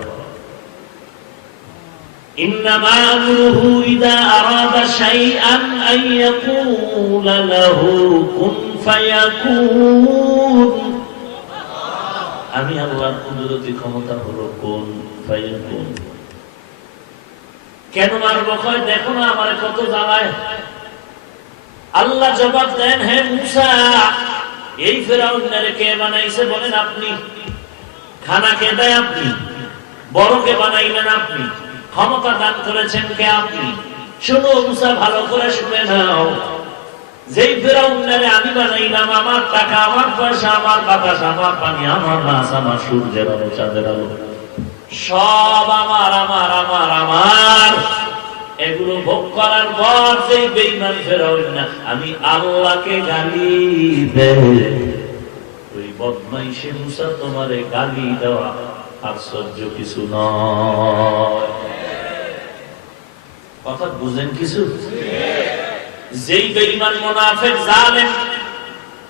ইন্নামা আমরুহু ইযা আরাদা শাইআন আন ইয়াকুলা লাহু কুন ফায়াকুন। আমি আল্লাহর কুদরতি ক্ষমতা হলো কুন ফায়াকুন। কেন মারবো? কয় দেখো না আমার কত জ্বালায়। আল্লাহ জবাব দেন, হে মূসা, এই ফেরাউনের কে বানাইছে বলেন আপনি? খানা কে দেয় আপনি? বড়কে বানাইলেন আপনি? ক্ষমতা দান করেছেন কে আপনি? শোনো মূসা, ভালো করে শুনে নাও, যেই ফেরাউনের আমি বানাইলাম, আমার টাকা, আমার পয়সা, আমার বাতাস, আমার পানি, আমার মাছ, আমার সূর্যের আলো, চাঁদের আলো, সব আমার আমার আমার আমার। এগুলো ভোগ করার পর যে বেঈমান ফেরাউন না আমি আল্লাহকে গালি দেয়, ওই বদমাইশে মূসা তোমারে গালি দেওয়া আশ্চর্য কিছু নয়। কথা বুঝেন কিছু? যেই বেঈমান মুনাফিক জালেম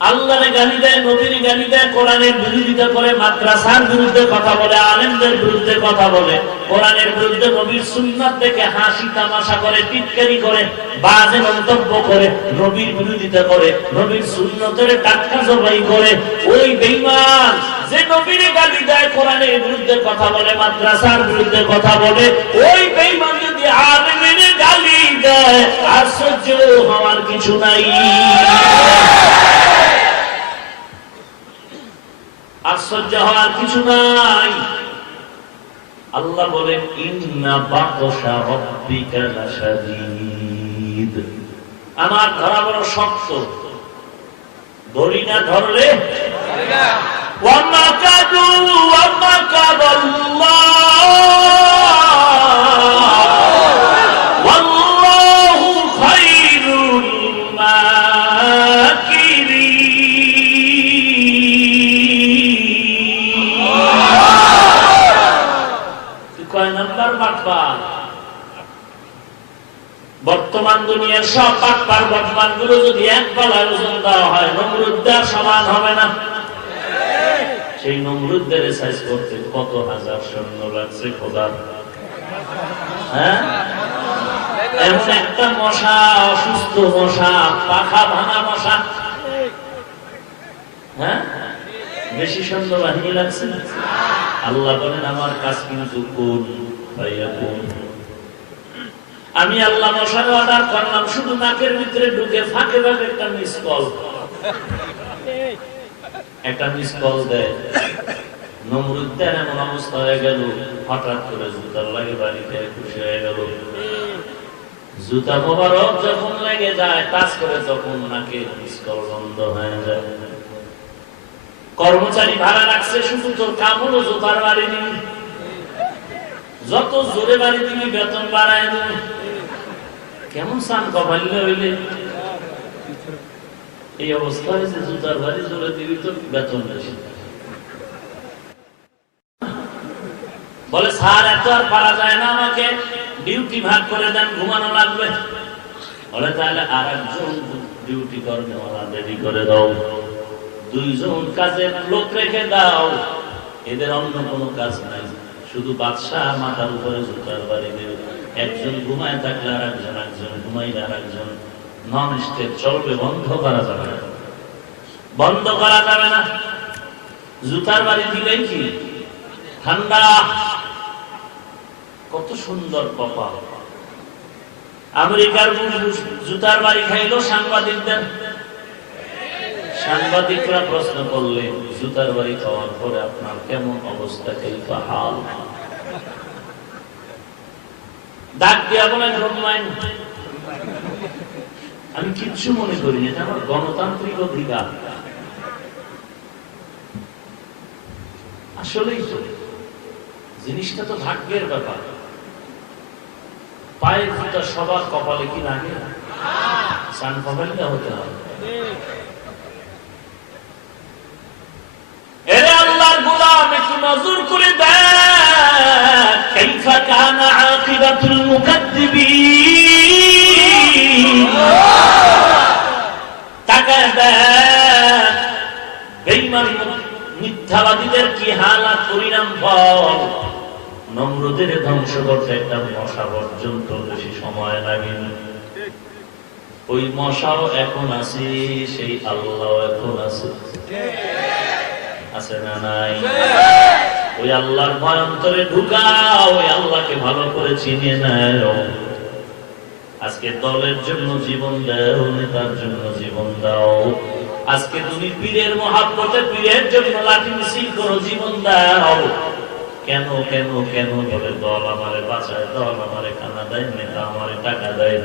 আল্লাহরে গালি দেয়, নবীর গালি দেয়, কোরআনের বিরোধিতা করে, মাদ্রাসার বিরুদ্ধে কথা বলে, আলেমদের বিরুদ্ধে কথা বলে, কোরআনের বিরুদ্ধে, নবীর সুন্নাত দেখে হাসি তামাশা করে, টিটকারি করে, বাজে মন্তব্য করে, নবীর বিরোধিতা করে, নবীর সুন্নতের টাটকা জবাই করে, ওই বেঈমান যে নবীর গালি দেয়, কোরআনের বিরুদ্ধে কথা বলে, মাদ্রাসার বিরুদ্ধে কথা বলে, ওই বেঈমান যদি আলেমের গালি দেয়, আশ্চর্য হওয়ার কিছু নাই। আশ্চর্য হওয়ার কিছু নাই। আল্লাহ বলেন, ইন্না বাতশা রাব্বিকা লাশাদীদ, আমার ধরা বড় শক্ত, ধরি না ধরলে ওয়া মাকাদু ওয়া মাকাদাল্লাহ ওয়াল্লাহু খায়রুল মাকিরিন। কয় নাম্বার বাটপার? বর্তমান দুনিয়ার সব বাটপার বদমান গুলো যদি এক পালায় ওজন দেওয়া হয়, নমরুদদের সমান হবে না। সেই নমরুদদের সাইজ করতে কত হাজার সৈন্য লাগছে খোদা। হ্যাঁ, এমন একটা মশা, অসুস্থ মশা, পাখা ভাঙা মশা, হ্যাঁ, বেশি সৈন্য বাহিনী লাগছে। আল্লাহ বলেন, আমার কাজ কিন্তু কুন ফায়াকুন। আমি আল্লাহ মশার অর্ডার করলাম, শুধু নাকের ভিতরে ঢুকে ফাঁকে ফাঁকে একটা মিস কল, একটা মিস কল দেয়। নমরুদদের এমন অবস্থা হয়ে গেল, হঠাৎ করে জুতার লাগে বাড়িতে খুশি হয়ে গেল। জুতা মোবারক যখন লেগে যায়, টাচ করে তখন নাকে মিস কল বন্ধ হয়ে যায়। কর্মচারী ভাড়া রাখছে, শুধু তোর কাম হলো জুতার বাড়ি দিবি, যত জোরে বাড়ি দিবি বেতন বাড়ায় দিবি। কেমন সান কপাইলে হইলে এই অবস্থা হয়েছে, জুতার বাড়ি জোরে দিবি তো বেতন বেশি। বলে, স্যার এত আর পারা যায় না, আমাকে ডিউটি ভাগ করে দেন, ঘুমানো লাগবে। বলে, তাহলে আর একজন ডিউটি করবে, রেডি করে দাও, 2 জন কাজের লোক রেখে দাও, এদের অন্য কোনো কাজ নাই, শুধু বাদশাহ মাথার উপরে জুতার বাড়ি দেবে। একজন ঘুমায় থাকলে আর একজন, একজন ঘুমাইলে আর একজন। নন স্টেপ চলবে, বন্ধ করা যাবে না, বন্ধ করা যাবে না। জুতার বাড়ি দিলেই কি ঠান্ডা, কত সুন্দর কপাল। আমেরিকার জুতার বাড়ি খাইলো সাংবাদিকদের। সাংবাদিকরা প্রশ্ন করলে, জুতার বাড়ি খাওয়ার পরে আপনার কেমন অবস্থা, কাইফা হাল? ডাক দিয়া বলেন, আমি কিচ্ছু মনে করি না, এটা আমার গণতান্ত্রিক অধিকার। আসলেই তো জিনিসটা তো ভাগ্যের ব্যাপার। পায়ের জুতা সবার কপালে কি লাগে? সান কপালটা হতে হবে। এরে আল্লাহর গোলাম, একটু নজর করে দেখ, কাইফা কানা আকিবাতুল মুকাদ্দিবিন। তাকায় দেখ, বেঈমান মিথ্যাবাদীদের কি হালাত, পরিণাম ফল। নমরুদের ধ্বংস করতে একটা মশা পর্যন্ত বেশি সময় লাগেনি। ওই মশাও এখন আছে, সেই আল্লাহ এখন আছে, আছে না নাই? ওই আল্লাহর ভয় অন্তরে ঢুকাও, ওই আল্লাহকে ভালো করে চিনিয়ে নাও। আজকে দলের জন্য জীবন দাও, নেতার জন্য জীবন দাও। আজকে তুমি পীরের মহাব্বতে পীরের জন্য লাঠি মিছিল করো, জীবন দাও। কেন কেন কেন বলে দল আমারে বাঁচায়, দল আমারে খানা দেয়, নেতা আমারে টাকা দেয়।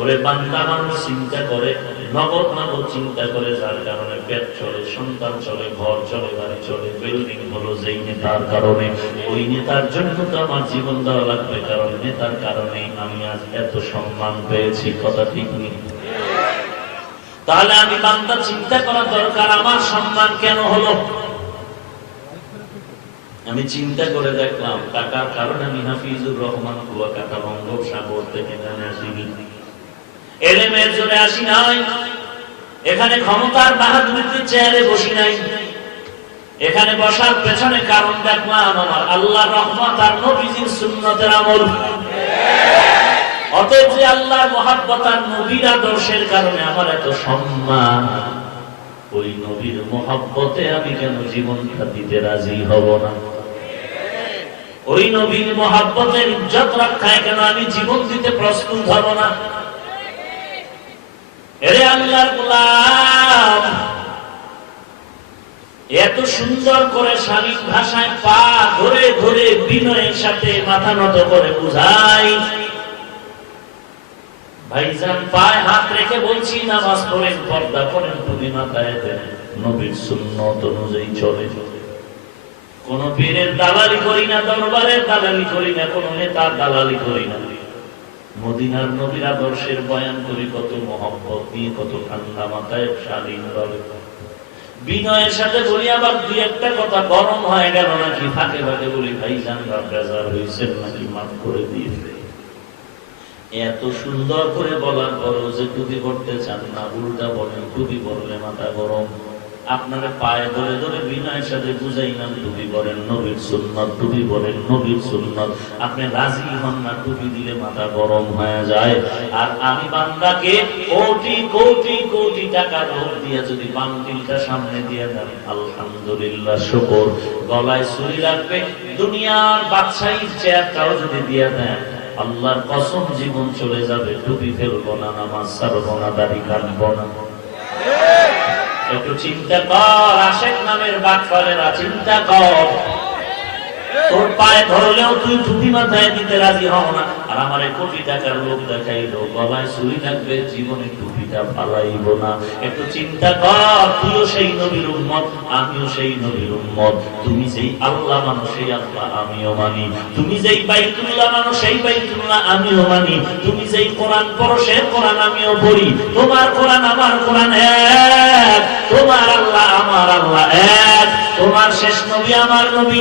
ওরে বান্দা মানুষ চিন্তা করে, নগদ নগদ চিন্তা করে, যার কারণে পেট চলে, সন্তান চলে, ঘর চলে, বাড়ি চলে, বিল্ডিং হলো যেই নেতার কারণে। ওই নেতার জন্য তো আমার জীবন দেওয়া লাগবে, কারণ নেতার কারণে আমি আজ এত সম্মান পেয়েছি। কথা ঠিক নেই? তাহলে আমি বান্দা চিন্তা করা দরকার, আমার সম্মান কেন হলো? আমি চিন্তা করে দেখলাম টাকার কারণে আমি হাফিজুর রহমান কুয়াকাটা বঙ্গোপসাগর থেকে এখানে আসিনি, এলেমের জোরে আসি নাই, এখানে ক্ষমতার বাহাদুরিতে চেয়ারে বসি নাই। এখানে বসার পেছনে কারণ দেখলাম আমার আল্লাহর রহমত আর নবীজির সুন্নতের আমল। অতএব যে আল্লাহর মহাব্বত আর নবীর আদর্শের কারণে আমার এত সম্মান, ওই নবীর মহাব্বতে আমি কেন জীবনটা দিতে রাজি হব না? ওই নবীর মহাব্বতের ইজ্জত রক্ষায় কেন আমি জীবন দিতে প্রস্তুত হব না? এরে আল্লাহর গোলাম, এত সুন্দর করে শালীন ভাষায় পা ধরে ধরে বিনয়ের সাথে মাথা নত করে বুঝাই, ভাইজান পায়ে হাত রেখে বলছি নামাজ পড়েন, পর্দা করেন, টুপি মাথায় দেন, নবীর সুন্নত অনুযায়ী চলে। কোন পীরের দালালি করি না, দরবারের দালালি করি না, কোন নেতার দালালি করি না। মদিনার নবীর আদর্শের বয়ান করি কত মহব্বত নিয়ে, কত ঠান্ডা মাথায় শালীন ভাবে বিনয়ের সাথে বলি। আবার দুই একটা কথা গরম হয়ে গেল নাকি ফাঁকে ফাঁকে বলি, ভাইজান বেজার হয়েছেন নাকি, মাফ করে দিয়ে। এত সুন্দর করে বলার পরও যে টুপি পড়তে চান না, উল্টা বলেন টুপি পড়লে মাথা গরম। আপনারা পায়ে ধরে ধরে বিনয়ের সাথে বুঝাইলাম টুপি পড়েন, নবীর সুন্নাত, টুপি পড়েন, নবীর সুন্নাত। আপনি রাজি হন না, টুপি দিলে মাথা গরম হয়ে যায়। আর আমি বান্দাকে কোটি কোটি কোটি টাকা লোক দিয়ে যদি বান্দিলটা সামনে দিয়ে দেন, আলহামদুলিল্লাহ শুকর, গলায় ছুরি লাগবে, দুনিয়ার বাদশাহীর চেয়ারটাও যদি দিয়ে দেন, আল্লাহর কসম জীবন চলে যাবে, টুপি ফেলবো না, নামাজ ছাড়বো না, দাড়ি কাটবো না। একটু চিন্তা কর, আশেক নামের বাটপারেরা, চিন্তা কর। তোর পায়ে ধরলেও তুই টুপি মাথায় দিতে রাজি হও না, আর আমার কোটি টাকার লোক দেখাইলো, গলায় ছুরি থাকবে, জীবনে টুপিটা ফালাইব না। একটু চিন্তা কর, তুইও সেই নবীর উম্মত, আমিও সেই নবীর উম্মত। তুমি যেই আল্লাহ মানো সেই আল্লাহ আমিও মানি, তুমি যেই বাইতুল্লাহ মানো সেই বাইতুল্লাহ আমিও মানি, তুমি যেই কোরআন পড়ো সেই কোরআন আমিও পড়ি। তোমার কোরআন আমার কোরআন এক, তোমার আল্লাহ আমার আল্লাহ এক, তোমার শেষ নবী আমার নবী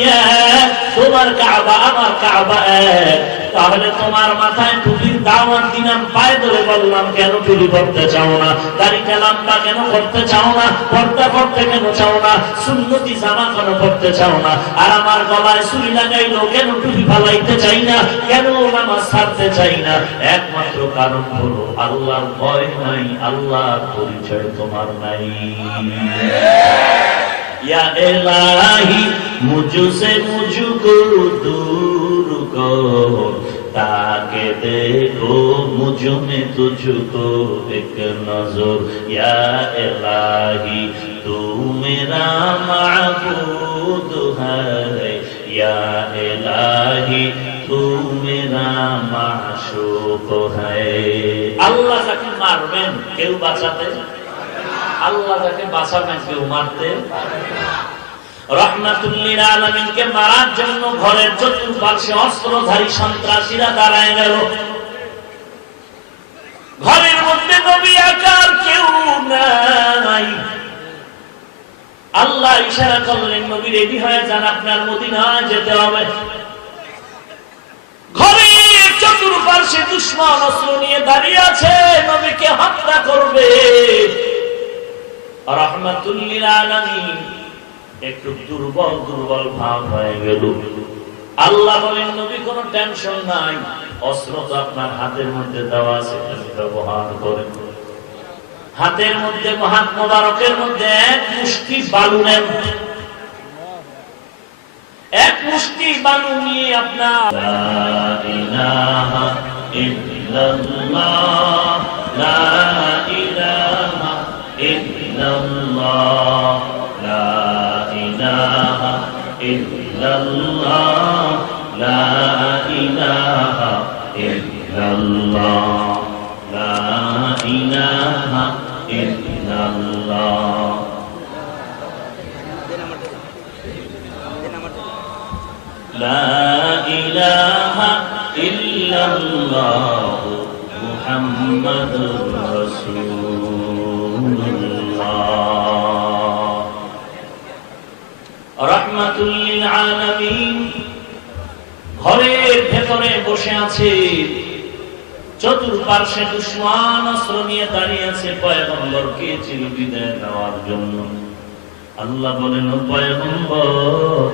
এক, তোমার কাবা আমার কাবা এক। তাহলে তোমার মাথায় টুপির দাওয়াত দিলাম, পায়ে ধরে বললাম কেন টুপি পড়তে চাও না, দাড়িটা লম্বা কেন করতে চাও না, পর্দা করতে কেন চাও না, সুন্নতি জামা কেন পড়তে চাও না, আর আমার গলায় ছুরি লাগাইলো কেন টুপি ফালাইতে চাই না, কেন নামাজ ছাড়তে চাই না? একমাত্র কারণ হলো আল্লাহর ভয় নাই, আল্লাহর পরিচয় তোমার নাই। या इलाही मुझसे मुझको दूर करो, ताकि देखो मुझ में तुझको एक नजर। या इलाही तू मेरा माबूद है, या इलाही तू मेरा माशूक है। আল্লাহ যাকে মারবেন কেউ বাঁচাতে, আল্লাহ যাকে বাঁচাবেন কেউ মারতে। রহমাতুল লিল আলামিনকে মারার জন্য ঘরের চতুর্পাশে অস্ত্রধারী সন্ত্রাসীরা দাঁড়ায় গেল। ঘরের মধ্যে নবী আকার কেউ নাই। আল্লাহ ইশারা করলেন, নবী রেডি হয়ে যান, আপনার মদিনায় যেতে হবে। ঘরের চতুর্পাশে দুশমন অস্ত্র নিয়ে দাঁড়িয়ে আছে, নবীকে হত্যা করবে। রহমাতুল লিল আলামিন একটু দুর্বল দুর্বল ভাব হয়ে গেল। আল্লাহ বলেন, নবী কোনো টেনশন নাই, অস্ত্র তো আপনার হাতের মধ্যে দেওয়া আছে, আপনি ব্যবহার করেন। হাতের মধ্যে, হাত মোবারকের মধ্যে এক মুষ্টি বালু নেন, এক মুষ্টি বালু নিয়ে আপনার লা ইলাহা ইল্লাল্লাহ লা ইলাহা ইল্লাল্লাহ লা ইলাহা ইল্লাল্লাহ লা ইলাহা ইল্লাল্লাহ লা ইলাহা ইল্লাল্লাহ লা ইলাহা ইল্লাল্লাহ মুহাম্মাদুর রাসূলুল্লাহ রাহমাতুল লিল আলামিন। ঘরের ভেতরে বসে আছে, চতুর্পার্শ্বে দুশমন অস্ত্র নিয়ে দাঁড়িয়ে আছে পয়গম্বরকে চিরবিদায় দেওয়ার জন্য। আল্লাহ বলেন, ও পয়গম্বর,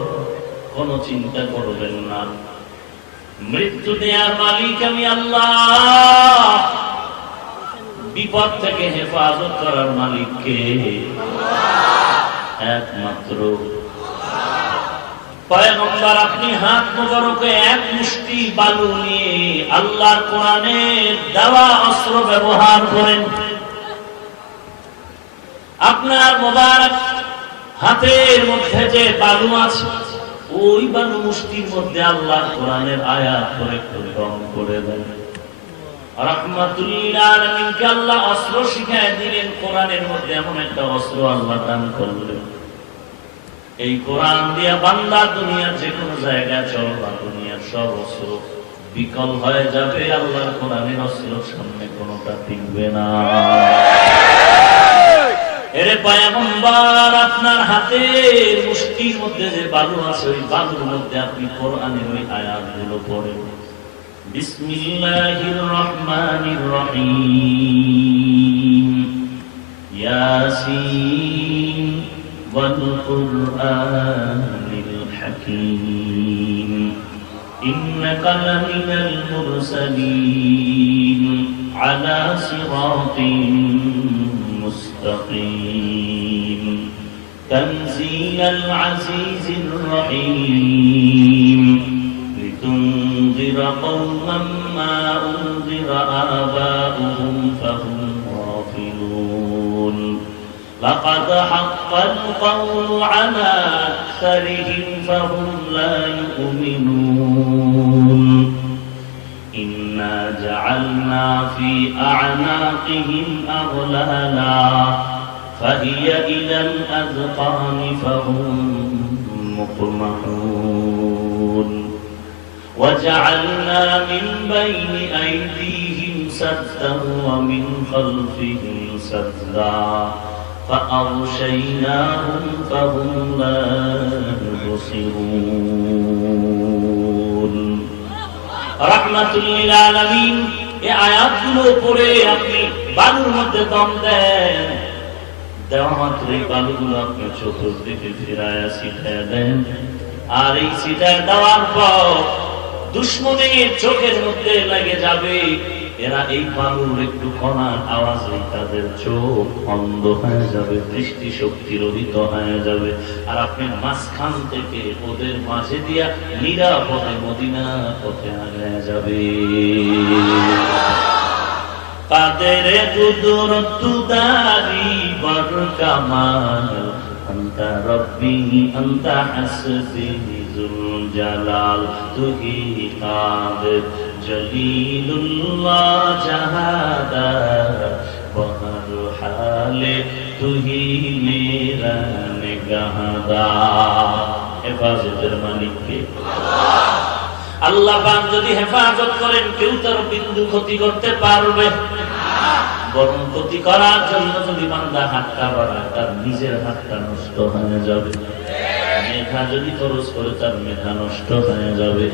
কোনো চিন্তা করবেন না, মৃত্যু দেওয়ার মালিক আমি আল্লাহ, বিপদ থেকে হেফাজত করার মালিক কে? একমাত্র পয়গম্বর। আপনি হাত মোবারকে এক মুষ্টি বালু নিয়ে আল্লাহর কোরআনের দেওয়া অস্ত্র ব্যবহার করেন। আপনার মোবারক হাতের মধ্যে যে বালু আছে, ওই বালু মুষ্টির মধ্যে আল্লাহর কোরআনের আয়াত করে দম করে দেন। রাহমাতুল লিল আলামিনকে আল্লাহ অস্ত্র শিখায় দিলেন। কোরআনের মধ্যে এমন একটা অস্ত্র আল্লাহ দান করলেন, এই কোরআন দিয়া বান্দা দুনিয়ার যে কোনো জায়গায় চলবা, দুনিয়ার সব অস্ত্র বিকল হয়ে যাবে, আল্লাহর কোরআনের অস্ত্রের সামনে কোনোটা টিকবে না। এরে পয়গম্বর, আপনার হাতের মুষ্টির মধ্যে যে বালু আছে, ওই বালুর মধ্যে আপনি কোরআনের ওই আয়াতগুলো পড়েন। বিসমিল্লাহির রহমানির রহিম, ইয়াসিন ওয়াল কুরআনিল হাকীম, ইন্নাকা লামিনাল মুরসালিন আলা সিরাতিন মুস্তাকিম, তানজিলাল আজিজির রহিম, লিতুনযিরা কওমান মা উনযিরা আবাউহুম ফাহুম গাফিলুন, লাকাদ হাক্কাল কওলু আলা আকসারিহিম ফাহুম লা ইউমিনুন, ইন্না জাআলনা ফি আ'নাকিহিম আগলালা ফাহিয়া ইলাল আযকানি ফাহুম মুকমাহুন, ওয়াজআলনা মিন বাইনি আইদিহিম সাদ্দান ওয়া মিন খালফিহিম সাদ্দা فأغشيناهم فهم لا يبصرون। রাহমাতুল লিল আলামিন। এই আয়াতগুলো পড়ে আপনি বালুর মধ্যে দম দেন, দেওয়া মাত্রই বালুগুলো আপনি চতুর্দিকে ফিরায়া ছিটায় দেন। আর এই ছিটায় দেওয়ার পর দুশমনের চোখের মধ্যে লেগে যাবে। এরা এই বালুর একটু কণার আওয়াজে তাদের চোখ অন্ধ হয়ে যাবে, দৃষ্টি শক্তি রহিত হয়ে যাবে। আর আপনি মাঝখান থেকে ওদের মাঝে দিয়া নিরাপদে মদিনা পথে আগায় যাবে। কাদের কুদরত দারি বর কামাল, আনতা রব্বি আনতা হাসবি যুল জালাল, তুহি কাদের জলিলুল্লাহ জাহাদার, বহর হালে তুহি মেরা নিগাহদার। হেফাজতের মালিক কে? আল্লাহ পাক যদি হেফাজত করেন, কেউ তার বিন্দু ক্ষতি করতে পারবে? বরং ক্ষতি করার জন্য যদি বান্দা হাতটা বাড়ায়, তার নিজের হাতটা নষ্ট হয়ে যাবে। মেধা যদি খরচ করে, তার মেধা নষ্ট হয়ে যাবে।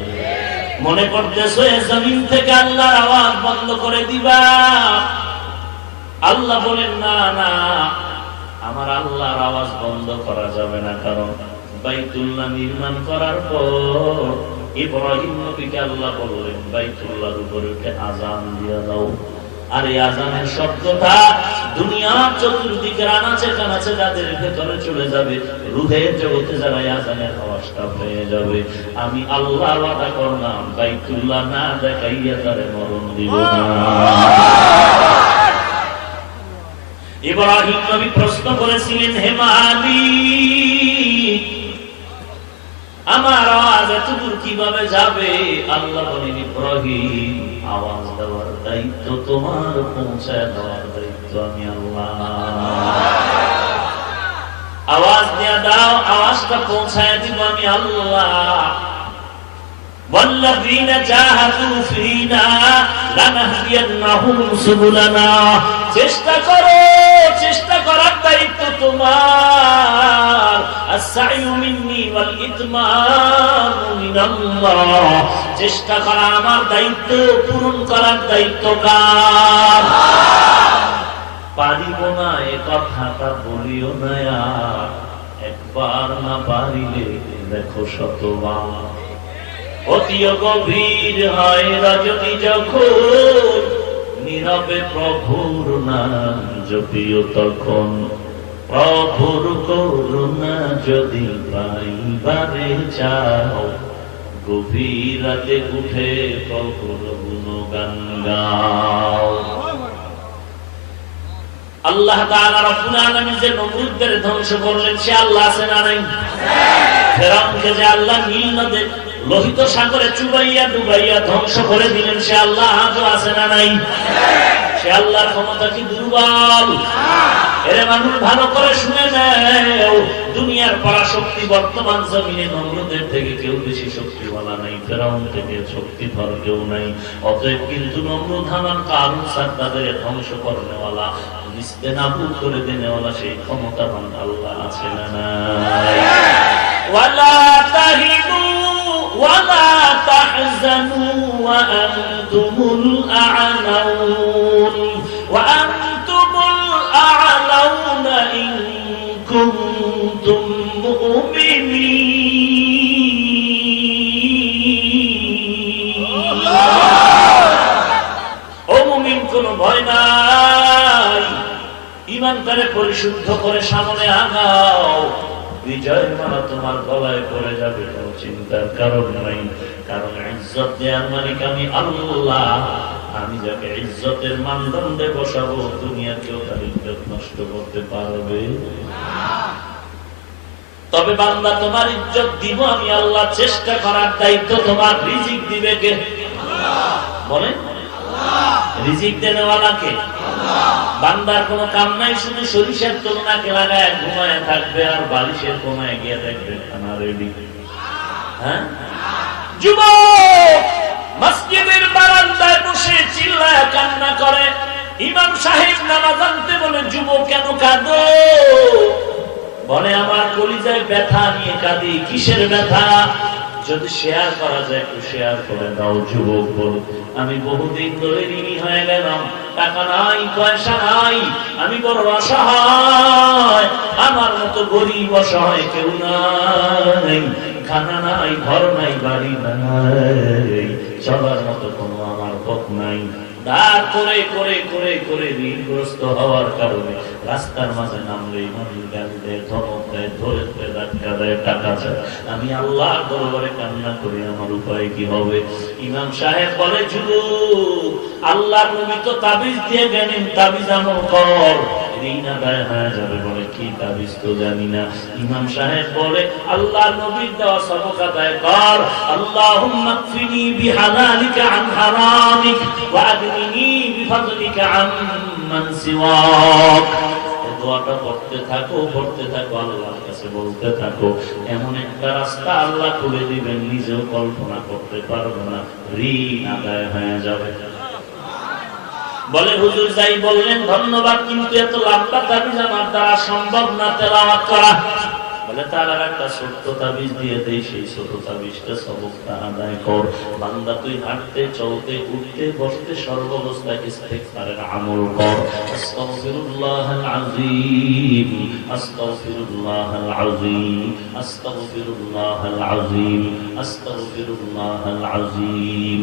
মনে করতেছে জমিন থেকে আল্লাহর আওয়াজ বন্ধ করে দিবা। আল্লাহ বলেন, না না, আমার আল্লাহর আওয়াজ বন্ধ করা যাবে না। কারণ বাইতুল্লাহ নির্মাণ করার পর ইব্রাহিম নবীকে আল্লাহ বললেন, বাইতুল্লাহর উপরে উঠে আযান দিয়ে দাও। আর এই আজানের শব্দটা দুনিয়ার চতুর্দিকের আনাচে কানাচে যাদের ভেতরে চলে যাবে, রুহের জগতে যারা এই আজানের আওয়াজটা হয়ে যাবে, আমি আল্লাহ ওয়াদা করলাম বাইতুল্লাহ না দেখাইয়া তারে মরণ দিব না। ইব্রাহিম নবী প্রশ্ন করেছিলেন, হে মালিক, আমার আওয়াজ এত দূর কিভাবে যাবে? আল্লাহ বলেন, ইব্রাহিম, আওয়াজ দেওয়ার দায়িত্ব তোমার, পৌঁছায় দেওয়ার দায়িত্ব আমি আল্লাহ। আওয়াজ দিয়া দাও, আওয়াজটা পৌঁছায় দিব আমি আল্লাহ। والذين جاهدوا فينا لنهدينهم سبلنا। চেষ্টা করো, চেষ্টা করার দায়িত্ব তোমার। আস-সা'য়ু মিন্নি ওয়াল ইতমামু মিনাল্লাহ। চেষ্টা করা আমার দায়িত্ব, পূরণ করার দায়িত্ব কার? পারিব না এ কথাটা বলিও না, একবার না পারিলে দেখো শতবার। অতিও গভীর হয় রজনী যখন, নীরবে প্রভুর নাম জপিও তখন। প্রভুর করুণা যদি পাইবারে চাও, গভীর রাতে উঠে প্রভুর গুণগান গাও। আল্লাহ তাআলা রব্বুল আলামিন যে নমরুদদের ধ্বংস করলেন, সে আল্লাহ আছে না নাই? ফেরাউনকে যে আল্লাহ নীল নদে লোহিত সাগরে চুবাইয়া ডুবাইয়া ধ্বংস করে দিলেন, সে আল্লাহ আজও আছে না নাই? সে আল্লাহর ক্ষমতা কি দুর্বল? এর মানুষ ভালো করে শুনে নেও, দুনিয়ার পরাশক্তি বর্তমান জমিনে নমরুদের থেকে কেউ বেশি শক্তিওয়ালা নাই, ফেরাউন থেকে শক্তিধর কেউ নাই। অতএব কিন্তু নমরুদ, হামান, কারুন তাদের ধ্বংস করনেওয়ালা, নিস্তেনাবুদ করে দেনেওয়ালা সেই ক্ষমতাবান আল্লাহ আছে না নাই? ওয়ালা তাহিনু ওয়ালা তাহজানু ওয়া আনতুমুল আ'লাউন ওয়া আনতুমুল আ'লাউনা ইন কুনতুম মুমিনিন। ও মুমিন, কোনো ভয় নাই, ঈমান করে পরিশুদ্ধ করে সামনে আগাও। বিজয়ের মালা তোমার গলায় পড়ে যাবে, কোনো চিন্তার কারণ নাই। কারণ ইজ্জত দেওয়ার মালিক আমি আল্লাহ। আমি যাকে ইজ্জতের মানদণ্ডে বসাবো, দুনিয়া কেউ তার ইজ্জত নষ্ট করতে পারবে না। তবে বান্দা, তোমার ইজ্জত দিব আমি আল্লাহ। চেষ্টা করার দায়িত্ব তোমার। রিজিক দিবে কে? বলেন, রিজিক দেনেওয়ালা কে? বান্দার কোনো কাম নাই, শুধু সরিষার তুলনাকে লাগায় ঘুমায় থাকবে আর বালিশের কোনায় গিয়ে দেখবে খানা রেডি। হ্যাঁ, যুবক মসজিদের বারান্দায় বসে চিল্লায় কান্না করে, ইমাম সাহেব নামাজ আনতে বলে, যুবক কেন কাঁদো? বলে, আমার কলিজায় ব্যথা নিয়ে কাঁদি। কিসের ব্যথা? যদি শেয়ার করা যায় একটু শেয়ার করে দাও। যুবক বল, আমি বহুদিন ধরে ঋণী হয়ে গেলাম, টাকা নাই, পয়সা নাই, আমি বড় অসহায়, আমার মতো গরিব অসহায় কেউ নাই, খানা নাই, ঘর নাই, বাড়ি নাই, চলার মতো কোনো আমার পথ নাই। দাঁড় করে করে করে করে ঋণগ্রস্ত হওয়ার কারণে রাস্তার মাঝে নামলেই মানুষ গালি দেয়, ধমক দেয়, ধরে ধরে ধাক্কা দেয়, টাকা চায়। আমি আল্লাহর দরবারে কান্না করি, আমার উপায় কি হবে? ইমাম সাহেব বলে, যুবক, আল্লাহর নবী তো তাবিজ দিয়ে গেলেন, তাবিজ আমল কর, ঋণ আদায় হয়ে যাবে। বলে, কি তাবিজ তো জানি না। ইমাম সাহেব বলে, আল্লাহর নবীর দেওয়া সবক আদায় কর। আল্লাহুম্মা কফিনি বিহালালিকা আন হারামিক ওয়া আগনিনি বিফাদলিকা আম্মান সিওয়াক। এই দোয়াটা পড়তে থাকো, পড়তে থাকো, আল্লাহর কাছে বলতে থাকো। এমন একটা রাস্তা আল্লাহ খুলে দিবেন, নিজেও কল্পনা করতে পারবে না, ঋণ আদায় হয়ে যাবে। বলে, হুজুর যাই বললেন ধন্যবাদ, কিন্তু এত লম্বা তাবিজ আমার দ্বারা সম্ভব না তেলাওয়াত করা। বলে, তার আর একটা ছোট্ট তাবিজ দিয়ে দেই, সেই ছোট তাবিজটা সবকটা আদায় কর। বান্দা, তুই হাঁটতে, চলতে, উঠতে, বসতে, সর্বাবস্থায় ইস্তিগফারের আমল কর। আস্তাগফিরুল্লাহাল আযীম, আস্তাগফিরুল্লাহাল আযীম, আস্তাগফিরুল্লাহাল আযীম, আস্তাগফিরুল্লাহাল আযীম।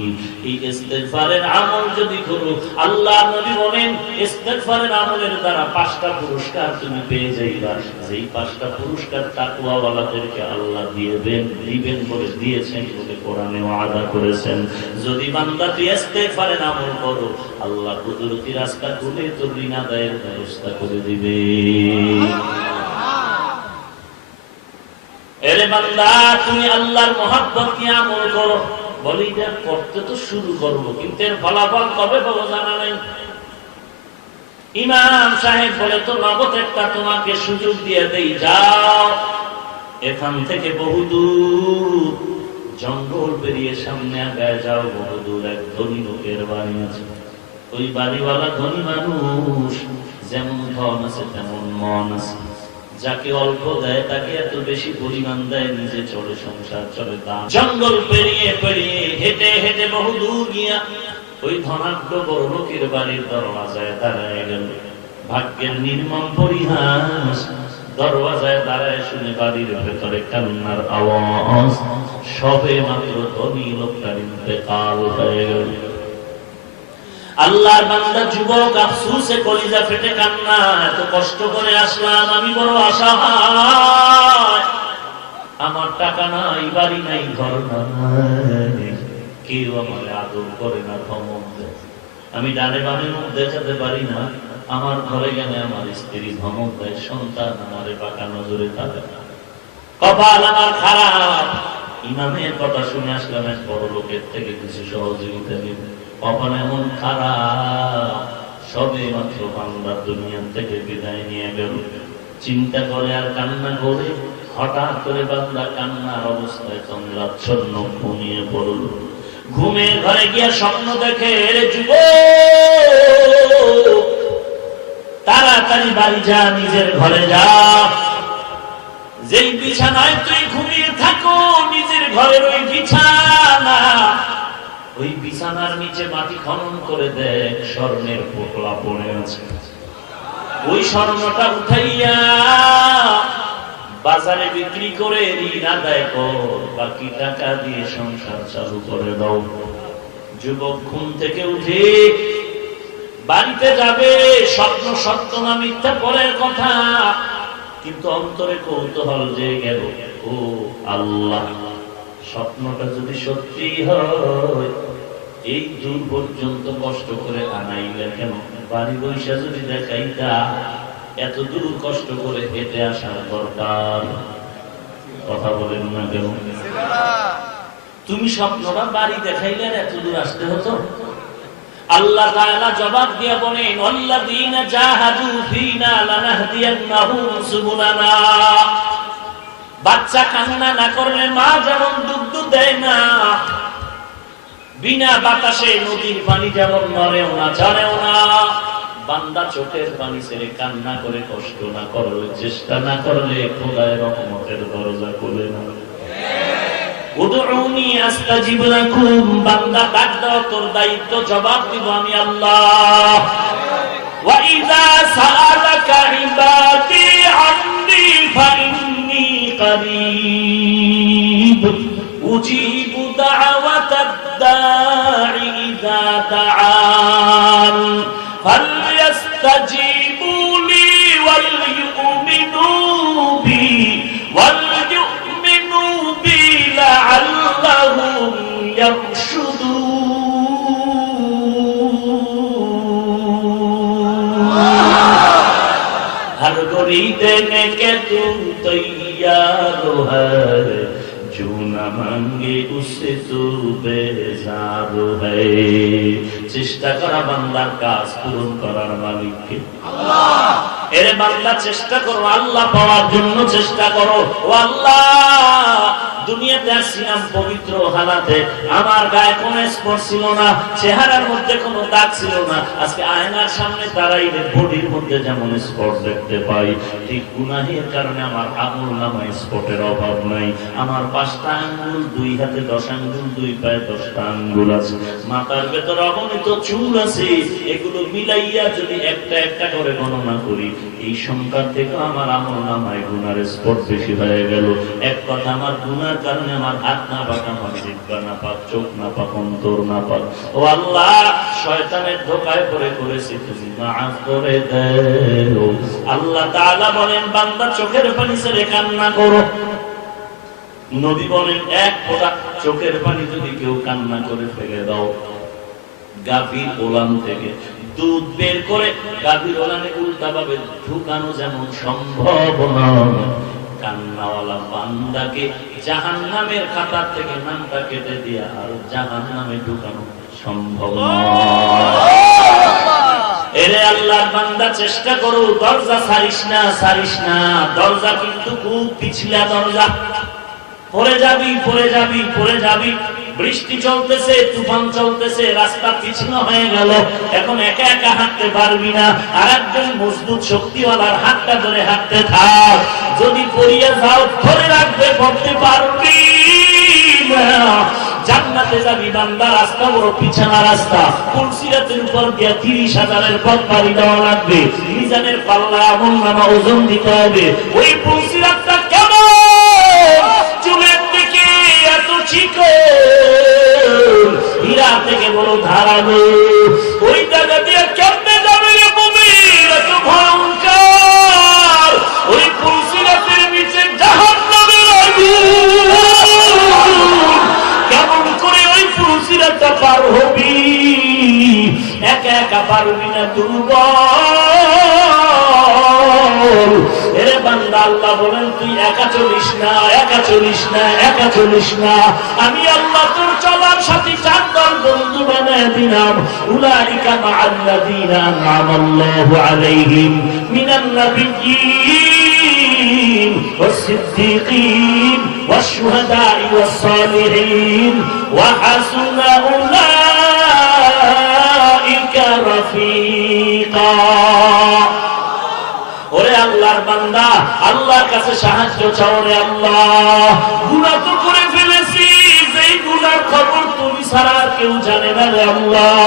এই ইস্তেগফারের আমল যদি করো, আল্লাহ নবী বলেন ইস্তেগফারের আমলের দ্বারা 5টা পুরস্কার তুমি পেয়ে যাইবা। যেই 5টা পুরস্কার তাকওয়াওয়ালাদেরকে আল্লাহ দিবেন বলে দিয়েছেন বলে কোরআনে ওয়াদা করেছেন। যদি বান্দা তুই ইস্তেগফারের আমল করো, আল্লাহ কুদরতি রাস্তা খুলে তোর ঋণ আদায়ের ব্যবস্থা করে দিবে। এরে বান্দা, তুমি আল্লাহর মহব্বত নিয়ে আমল করো। বলি যে করতে তো শুরু করবো, কিন্তু এর ফলাফল কবে পাবো জানা নাই। ইমাম সাহেব বলে তো নগদ একটা তোমাকে সুযোগ দিয়ে দেই, যাও এখান থেকে বহুদূর জঙ্গল পেরিয়ে সামনে আগায় যাও। বহুদূর এক ধনী লোকের বাড়ি আছে। ওই বাড়িওয়ালা ধনী মানুষ, যেমন ধন আছে তেমন মন আছে। যাকে অল্প দেয় তাকে এত বেশি পরিমাণ দেয়, নিজে চলে, সংসার চলে। জঙ্গল পেরিয়ে পেরিয়ে হেঁটে হেঁটে বহু দূর গিয়া ওই ধনাঢ্য বড় লোকের বাড়ির দরওয়াজায় দাঁড়ায় গেল। ভাগ্যের নির্মম পরিহাস, দরওয়াজায় দাঁড়ায় শুনে বাড়ির ভেতরে কান্নার আওয়াজ। সবে মাত্র ধনী লোকটার ইন্তেকাল হয়ে গেল। আল্লাহর বান্দা যুবক আফসোসে কলিজা ফেটে কান্না, এত কষ্ট করে আসলাম, আমি বড় অসহায়, আমার টাকা নাই, বাড়ি নাই, ঘর নাই, কেউ আমার আদর করে না, ধমক দেয়, আমি ডানে বামে মুখ দেখাতে পারি না, আমার ঘরে গেলে আমার স্ত্রী ধমক দেয়, সন্তান আমারে বাঁকা নজরে তাকায়, কপাল আমার খারাপ। ইমামের কথা শুনে আসলাম এক বড় লোকের থেকে কিছু সহযোগিতা নিতে। কখন এমন খারাপ, সবে মাত্র বান্দা দুনিয়া থেকে বিদায় নিয়ে গেল। চিন্তা করে আর কান্না করে, হঠাৎ করে বান্দা কান্নার অবস্থায় তন্দ্রাচ্ছন্ন ঘুমিয়ে পড়ল। ঘুমের ঘরে গিয়া স্বপ্ন দেখে, রে যুবক তাড়াতাড়ি বাড়ি যা, নিজের ঘরে যা। যেই বিছানায় তুই ঘুমিয়ে থাকো, নিজের ঘরের ওই বিছানা, ওই বিছানার নিচে মাটি খনন করে দেখ, স্বর্ণের পোটলা পড়ে আছে। ওই স্বর্ণটা উঠাইয়া বাজারে বিক্রি করে ঋণ আদায় কর, বাকি টাকা দিয়ে সংসার চালু করে দাও। যুবক ঘুম থেকে উঠে বাড়িতে যাবে, স্বপ্ন সত্য না মিথ্যা পরের কথা, কিন্তু অন্তরে কৌতূহল যে গেল, ও আল্লাহ, স্বপ্নটা যদি সত্যি হয়, এই দূর পর্যন্ত কষ্ট করে আনাইলে কেন? বাড়ি বৈশা যদি দেখাইতা, এত দূর কষ্ট করে হেঁটে আসার দরকার? কথা বলেন না কেন? তুমি স্বপ্নটা বাড়ি দেখাইলে এত দূর আসতে হতো? আল্লাহ তাআলা জবাব দিয়ে বলেন, আল্লাযীনা জাহাদু ফীনা লানাহদিয়ান্নাহুম সুবুলানা। বাচ্চা কান্না না করলে মা যেমন দুধ দেয় না, বিনা বাতাসে নদীর পানি যেমন নড়েও না, ঝরেও না, বান্দা চোখের পানি ছেড়ে কান্না করে কষ্ট না করলে, চেষ্টা না করলে খোদার রহমতের দরজা খুলে না। উদউনি আস্তাজিব লাকুম, বান্দা ডাক দাও, তোর দায়িত্ব, জবাব দিব আমি আল্লাহ। ওয়া ইযা সাআলাকা ইবাদি আন্নী ফাইন্নী করিব উজিবু দাওয়াতাদ দাঈ ইযা দাআন ফালইস্তাজিবু লি ওয়াল ইউমিনু বি لعلهم يرشدون हर गोरी देने के तुम तैयार है जो न मांगे उससे तू बेजार है। চেষ্টা করা বান্দার কাজ পূরণ করার মালিক কে? আল্লাহ। এর বান্দা চেষ্টা করো, আল্লাহ পাওয়ার জন্য চেষ্টা করো। ও আল্লাহ, দুনিয়াতে আসছিলাম পবিত্র হালাতে, আমার গায়ে কোনো স্পর্শ ছিল না, চেহারার মধ্যে কোনো দাগ ছিল না। আজকে আয়নার সামনে দাঁড়াইলে বডির মধ্যে যেমন স্পট দেখতে পাই, ঠিক গুনাহের কারণে আমার আমলনামায় স্পটের অভাব নাই। আমার 5টা আঙ্গুল, 2 হাতে 10 আঙ্গুল, 2 পায়ে 10টা আঙ্গুল আছে, মাথার ভেতর অগণিত চুল আছে। এগুলো মিলাইয়া যদি একটা একটা করে গণনা করি, এই সংখ্যা থেকে আমার আমলনামায় গুনার স্পট বেশি হয়ে গেল। এক কথা, আমার গুনার গুনার কারণে আমার হাত না পাক, আমার জিহ্বা না পাক, চোখ না পাক, অন্তর না পাক। ও আল্লাহ, শয়তানের ধোঁকায় পড়ে করেছি, তুমি মাফ করে দাও। আল্লাহ তাআলা বলেন, বান্দা চোখের পানি ছেড়ে কান্না করো। নবী বলেন, এক ফোঁটা চোখের পানি যদি কেউ কান্না করে ফেলে দাও, গাভীর ওলান থেকে দুধ বের করে গাভীর ওলানে উল্টা ভাবে ঢুকানো যেমন সম্ভব নয়, কান্নাওয়ালা বান্দাকে জাহান্নামের খাতার থেকে নামটা কেটে দিয়া আর জাহান্নামে ঢুকানো সম্ভব নয়। এরে আল্লাহর বান্দা, চেষ্টা করো, দরজা ছাড়িস না, ছাড়িস না। দরজা কিন্তু খুব পিছলা দরজা, পড়ে যাবি, পড়ে যাবি, পড়ে যাবি। বৃষ্টি চলতেছে, তুফান চলতেছে, রাস্তা পিছলা হয়ে গেল, এখন একা একা হাঁটতে পারবি না, আর একজন মজবুত শক্তিওয়ালার হাতটা ধরে হাঁটতে থাক। যদি পড়িয়ে যাও, ধরে রাখবে, পড়তে পারবি না। জান্নাতে যাবি বান্দা, রাস্তা বড় পিছানা রাস্তা, পুলসিরাতের উপর দিয়া 30,000-এর পথ পাড়ি দেওয়া লাগবে, মিজানের পাল্লা আমলনামা ওজন দিতে হবে। ওই পুলসিরাতটা কেমন? চুলের দিকে এত চিকন, হীরা থেকে বড় ধারালো, ওই জায়গা দিয়ে কেমনে যাবে রে মুমিন? এত ভয়ঙ্কর। ওই পুলসিরাতের নিচে জাহান্নামের আগুন। কেমন করে ওই পুলসিরাতটা পার হবি? একা একা পারবি না, দুর্বল। এরে বান্দা, আল্লাহ বলেন, তুই একা চলিস না, একা চলিস না, একা চলিস না। আমি আল্লাহ তোর চলার সাথী 4 দল বন্ধু বানায় দিলাম। উলাইকা মা'আল্লাযীনা আন'আমাল্লাহু আলাইহিম মিনান নাবিয়্যিন ওয়াস-সিদ্দীকীন ওয়াশ-শুহাদা'i ওয়াস-সালিহিন ওয়া হাসুনা উলাইকা রাফীকা। ওরে আল্লাহর বান্দা, আল্লাহর কাছে সাহায্য চাও রে আল্লাহ। গুনাহ তো করে ফেলেছি, যেই গুনার খবর তুমি ছাড়া আর কেউ জানে না রে আল্লাহ।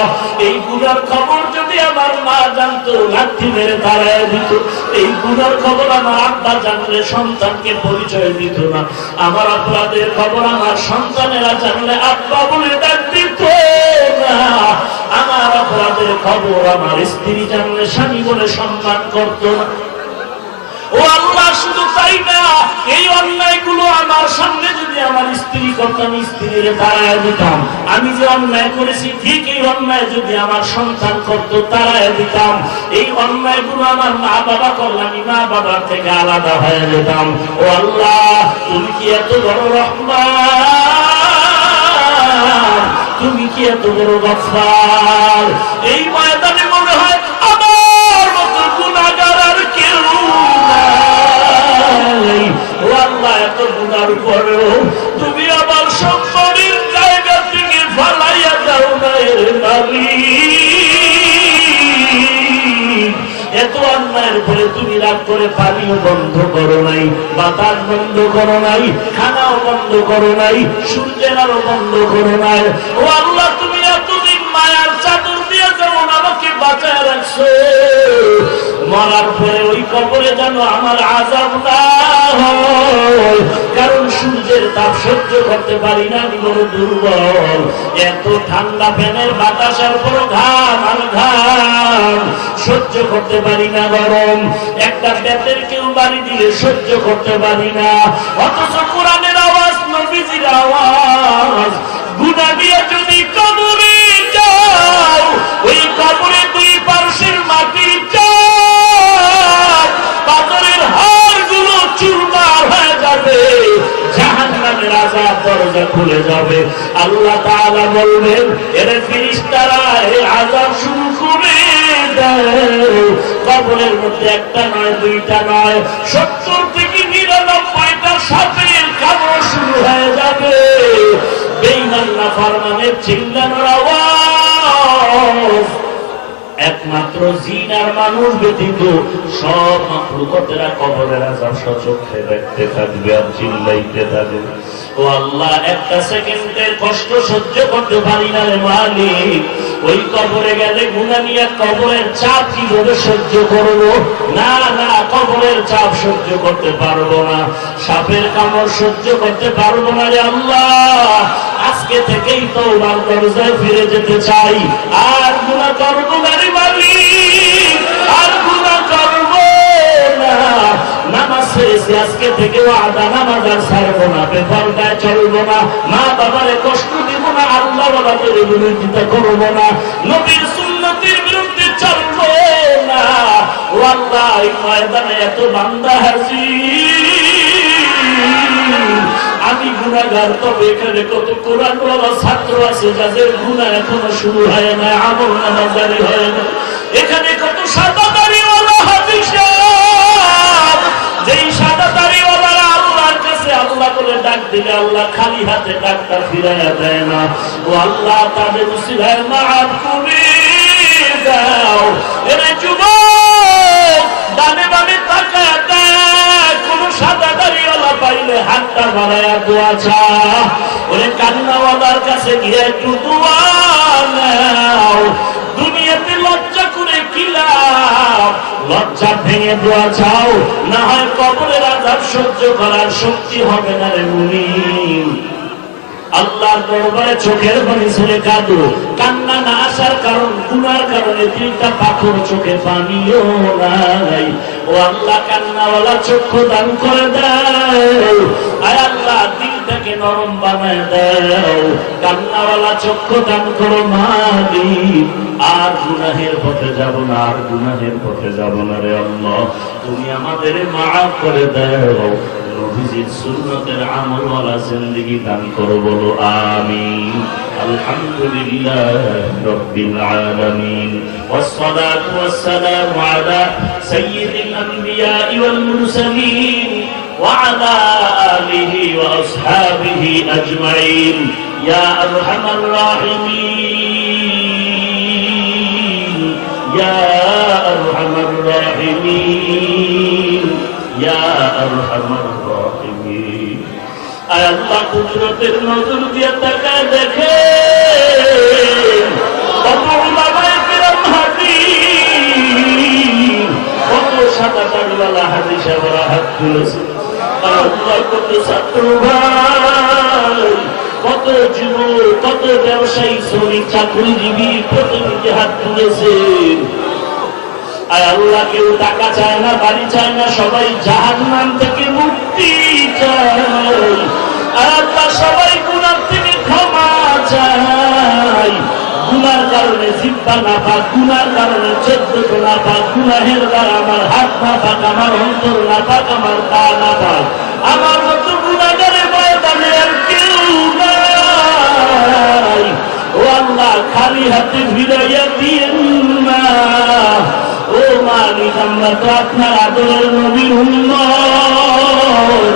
এই গুনার খবর যদি আমার মা জানতো, লাঠি মেরে তাড়ায় দিত। এই গুনার খবর আমার আব্বা জানলে সন্তানকে পরিচয় দিত না। আমার অপরাধের খবর আমার সন্তানেরা জানলে আব্বা বলে ডাক দিত না। আমার অপরাধের খবর আমার স্ত্রী জানলে স্বামী বলে সম্মান করত না। ও আল্লাহ, শুধু তাই না, এই অন্যায়গুলো আমার সামনে যদি আমার স্ত্রী করতাম, স্ত্রীর তাড়ায় দিতাম। আমি যে অন্যায় করেছি, ঠিক এই অন্যায় যদি আমার সন্তান করত, তাড়ায় দিতাম। এই অন্যায়গুলো আমার মা বাবা করলে আমি মা বাবার থেকে আলাদা হয়ে যেতাম। ও আল্লাহ, তুমি কি এত বড় রহমান, তুমি কি এত বড় গফফার? এই ময়দানে মনে হয় আমার মতো গুনাহগার আর কেউ নাই। ও আল্লাহ, এত গুনার পরেও তুমি আমার সম্মানের জায়গা থেকে ফালাইয়া দাও না এর মালিক। এত অন্যায়ের পরে তুমি রাগ করে পানিও বন্ধ করো নাই, বাতাস বন্ধ করো নাই, খানাও বন্ধ করো নাই, সূর্যের আলো বন্ধ করো নাই। ও আল্লাহ, তুমি এতদিন মায়ার চাদর দিয়ে যেমন আমাকে বাঁচায় রাখছো, মরার পরে ওই কবরে যেন আমার আযাব না হয়। কারণ সূর্যের তাপ সহ্য করতে পারি না, আমি বড় দুর্বল। এত ঠান্ডা ফ্যানের বাতাসের পর ঘাম আর ঘাম, সহ্য করতে পারি না গরম। একটা বেতের কেউ বাড়ি দিলে সহ্য করতে পারি না। অথচ কোরআনের আওয়াজ, নবীজির আওয়াজ, গুনাহ দিয়ে যদি কবরে যাও, ওই কবরে 2 পার্শ্বের মাটি চাপ, পাথরের হাড়গুলো চুরমার হয়ে যাবে, জাহান্নামের আযাব দরজা খুলে যাবে। আল্লাহ তাআলা বলবেন, এর ফেরেশতারা এই আযাব শুরু করে দাও। কবরের মধ্যে একটা নয়, 2টা নয়, 70 থেকে 99টা সাপের কামড় শুরু হয়ে যাবে। বেঈমান নাফরমানের চিল্লানোর আওয়াজ একমাত্র জিন আর মানুষ ব্যতীত সব মাখলুকাতেরা কবরের আযাব সচক্ষে দেখতে থাকবে আর চিল্লাইতে থাকবে। ও ও আল্লাহ, একটা সেকেন্ডের কষ্ট সহ্য করতে পারি না রে মালিক। ওই কবরে গেলে গুনাহ নিয়ে কবরের চাপ কিভাবে সহ্য করব? না না, কবরের চাপ সহ্য করতে পারবো না, সাপের কামড় সহ্য করতে পারবো না রে আল্লাহ। আজকে থেকেই তওবার দরজায় ফিরে যেতে চাই, আর গুনাহ করব না রে মালিক, আর গুনাহ করব না। নামাজ ছেড়েছি, আজকে থেকে ওয়াদা, নামাজ আর ছাড়বো না, বেপরদায় চলবো না, মা বাবারে কষ্ট দিব না, আল্লাহ বাবাদের বিরোধিতা করবো না, নবীর সুন্নতের বিরুদ্ধে চলবো না। ও আল্লাহ, এই ময়দানে এত বান্দা হাজির, আমি গুনাহগার, তবে এখানে কত কোরআনওয়ালা ছাত্র আছে যাদের গুনাহ এখনো শুরু হয় না, আমল নামা জারি হয় না। এখানে কত সাদা দাড়িওয়ালা হাফেজ সাহেব, যেই সাদা দাড়িওয়ালারা আল্লাহর কাছে আল্লাহ বলে ডাক দিলে আল্লাহ খালি হাতে ডাকটা ফিরাইয়া দেয় না। ও আল্লাহ, তাদের উসিলায় মাফ করে দাও। এরে যুবক, ডানে বামে তাকায়া দেখ, কোন সাদা দাড়িওয়ালা পাইলে হাতটা বাড়ায়া দোয়া চা। ওরে কান্নাওয়ালার কাছে গিয়ে একটু দোয়া নাও। দুনিয়াতে লজ্জা করে কি লাভ? লজ্জা ভেঙে দোয়া চাও, না হয় কবরের আযাব সহ্য করার শক্তি হবে না রে মুমিন। আল্লাহর দরবারে চোখের পানি ছেড়ে কাঁদো, কান্না না আসার কারণ, গুনার কারণে তিনটা পাথর চোখে পানিও নাই। ও আল্লাহ, কান্নাওয়ালা চক্ষু দান করে দাও। আয় আল্লাহ, দিলটাকে নরম বানায় দাও, কান্নাওয়ালা চক্ষু দান করো মালিক। আর গুনাহের পথে যাব না, আর গুনাহের পথে যাব না রে আল্লাহ। তুমি আমাদের মাফ করে দাও, নবীজির সুন্নতের আমলওয়ালা জিন্দেগি দান করো, বলো আমিন। আলহামদুলিল্লাহ রাব্বিল আলামিন, ওয়াসসালাতু ওয়াসসালামু আলা সাইয়্যিদিল আমবিয়া ওয়াল মুরসালিন ওয়া আলা আলিহি ওয়া আসহাবিহি আজমাইন। ইয়া আরহামার রাহিমিন, ইয়া আরহামার রাহিমিন, ইয়া আরহামার রাহিমিন। আয় আল্লাহ, কুদরতের নজর দিয়ে তাকায় দেখে কত উলামায়ে কিরাম হাজির, কত সাদা দাড়িওয়ালা হাজি সাহেবরা হাত তুলেছে। আল্লাহ, কত ছাত্র ভাই, কত যুবক, কত ব্যবসায়ী, শ্রমিক, চাকরিজীবী প্রতিনিধি হাত তুলেছেন। আয় আল্লাহ, কেউ টাকা চায় না, বাড়ি চায় না, সবাই জাহান্নাম থেকে মুক্তি চায়। আর আল্লাহ, সবাই গুনাহ থেকে ক্ষমা চায়। গুনার কারণে জিহ্বা নাপাক, গুনার কারণে চোদ্দ নাপাক, গুনাহের দ্বারা আমার হাত নাপাক, আমার অন্তর নাপাক, আমার পা নাপাক। আমার মতো গুনাহগারের ময়দানে আর কেউ নাই। ও আল্লাহ, খালি হাতে ফিরাইয়া দিয়েন না। ও মালিক, আমরা তো আপনার আদরের নবীর উম্মত,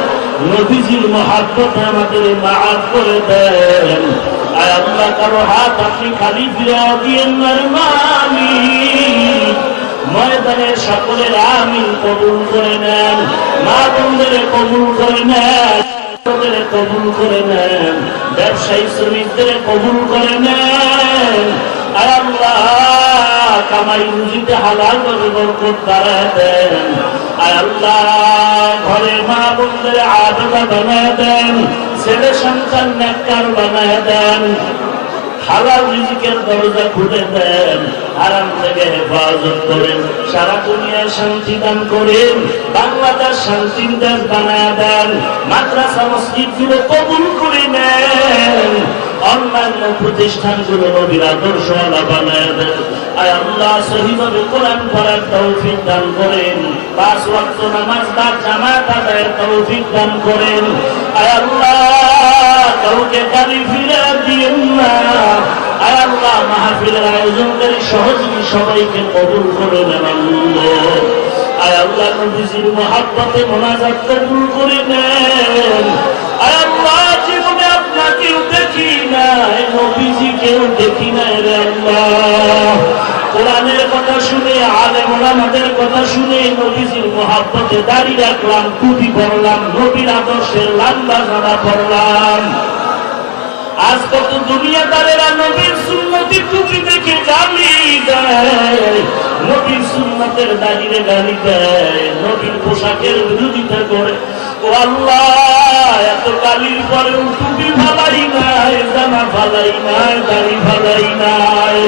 নবীজির মহব্বতে আমাদের মাফ করে দেন। আয় আল্লাহ, কারো হাত আপনি খালি ফিরাইয়া দিয়েন না মালিক। ময়দানের সকলের আমিন কবুল করে নেন, মা বোনদের কবুল করে নেন, কবুল করে নেন, ব্যবসায়ী শ্রমিকদের কবুল করে নেন। আয় আল্লাহ, কামাই রুজিতে হালাল ভাবে বরকত বাড়ায় দেন। আয় আল্লাহ, ঘরে মা বোনদের আবেদা বানায় দেন, ছেলে সন্তান নেককার বানায় দেন, হালাল রিজিকের দরজা খুলে দেন, হারাম থেকে হেফাজত করেন, সারা দুনিয়ায় শান্তি দান করেন, বাংলাদেশ শান্তির দেশ বানায় দেন, মাদ্রাসা মসজিদগুলো কবুল করে নেন, অন্যান্য প্রতিষ্ঠানগুলো নবীর আদর্শওয়ালা বানায় দেন। আয় আল্লাহ, সহিভাবে কোরআন পড়ার তৌফিক দান করেন, 5 ওয়াক্ত নামাজ জামাত আদায়ের তৌফিক দান করেন। আয় আল্লাহ, কাউকে গাড়ি ফিরে দিয়েন না। আয় আল্লাহ, মাহফিলের আয়োজনকারী সহযোগী সবাইকে কবুল করে নেন আল্লাহ। আয় আল্লাহ, নবীজির মহব্বতে মোনাজাত কবুল করে নেন। আয় আল্লাহ, জীবনে আপনাকেও দেখি নাই, নবীজিকেও দেখি নাই রে আল্লাহ। কোরআনের কথা শুনে আলেম ওলামাদের কথা শুনে নবীজির মহব্বতে দাড়ি রাখলাম, টুপি পরলাম, নবীর আদর্শের লাম্বা জামা পরলাম। আজ কত দুনিয়াদারেরা নবীর সুন্নতি টুপি দেখে গালি দেয়, নবীর সুন্নতের দাঁড়িয়ে গালি দেয়, নবীর পোশাকের বিরোধিতা করে। ও আল্লাহ, এত গালির পরেও টুপি ফালাই নাই, জামা ফালাই নাই, দাড়ি ফালাই নাই।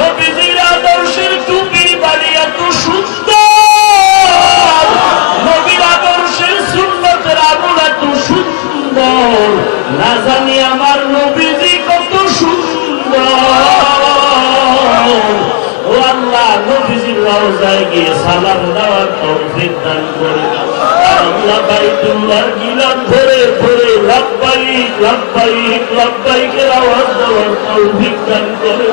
নবীজির আদর্শের টুপি বাড়ি এত সুন্দর, নবীর আদর্শের সুন্নতের আমল এত সুন্দর, না জানি আমার নবীজি কত সুন্দর। ও আল্লাহ, নবীজির রওজায় গিয়ে সালাম দেওয়ার তৌফিক দান করে। আল্লাহ বাইতুল্লাহর গিলাফ ধরে ধরে লব্বাইক লব্বাইক লব্বাইকের আওয়াজ দেওয়ার তৌফিক দান করে।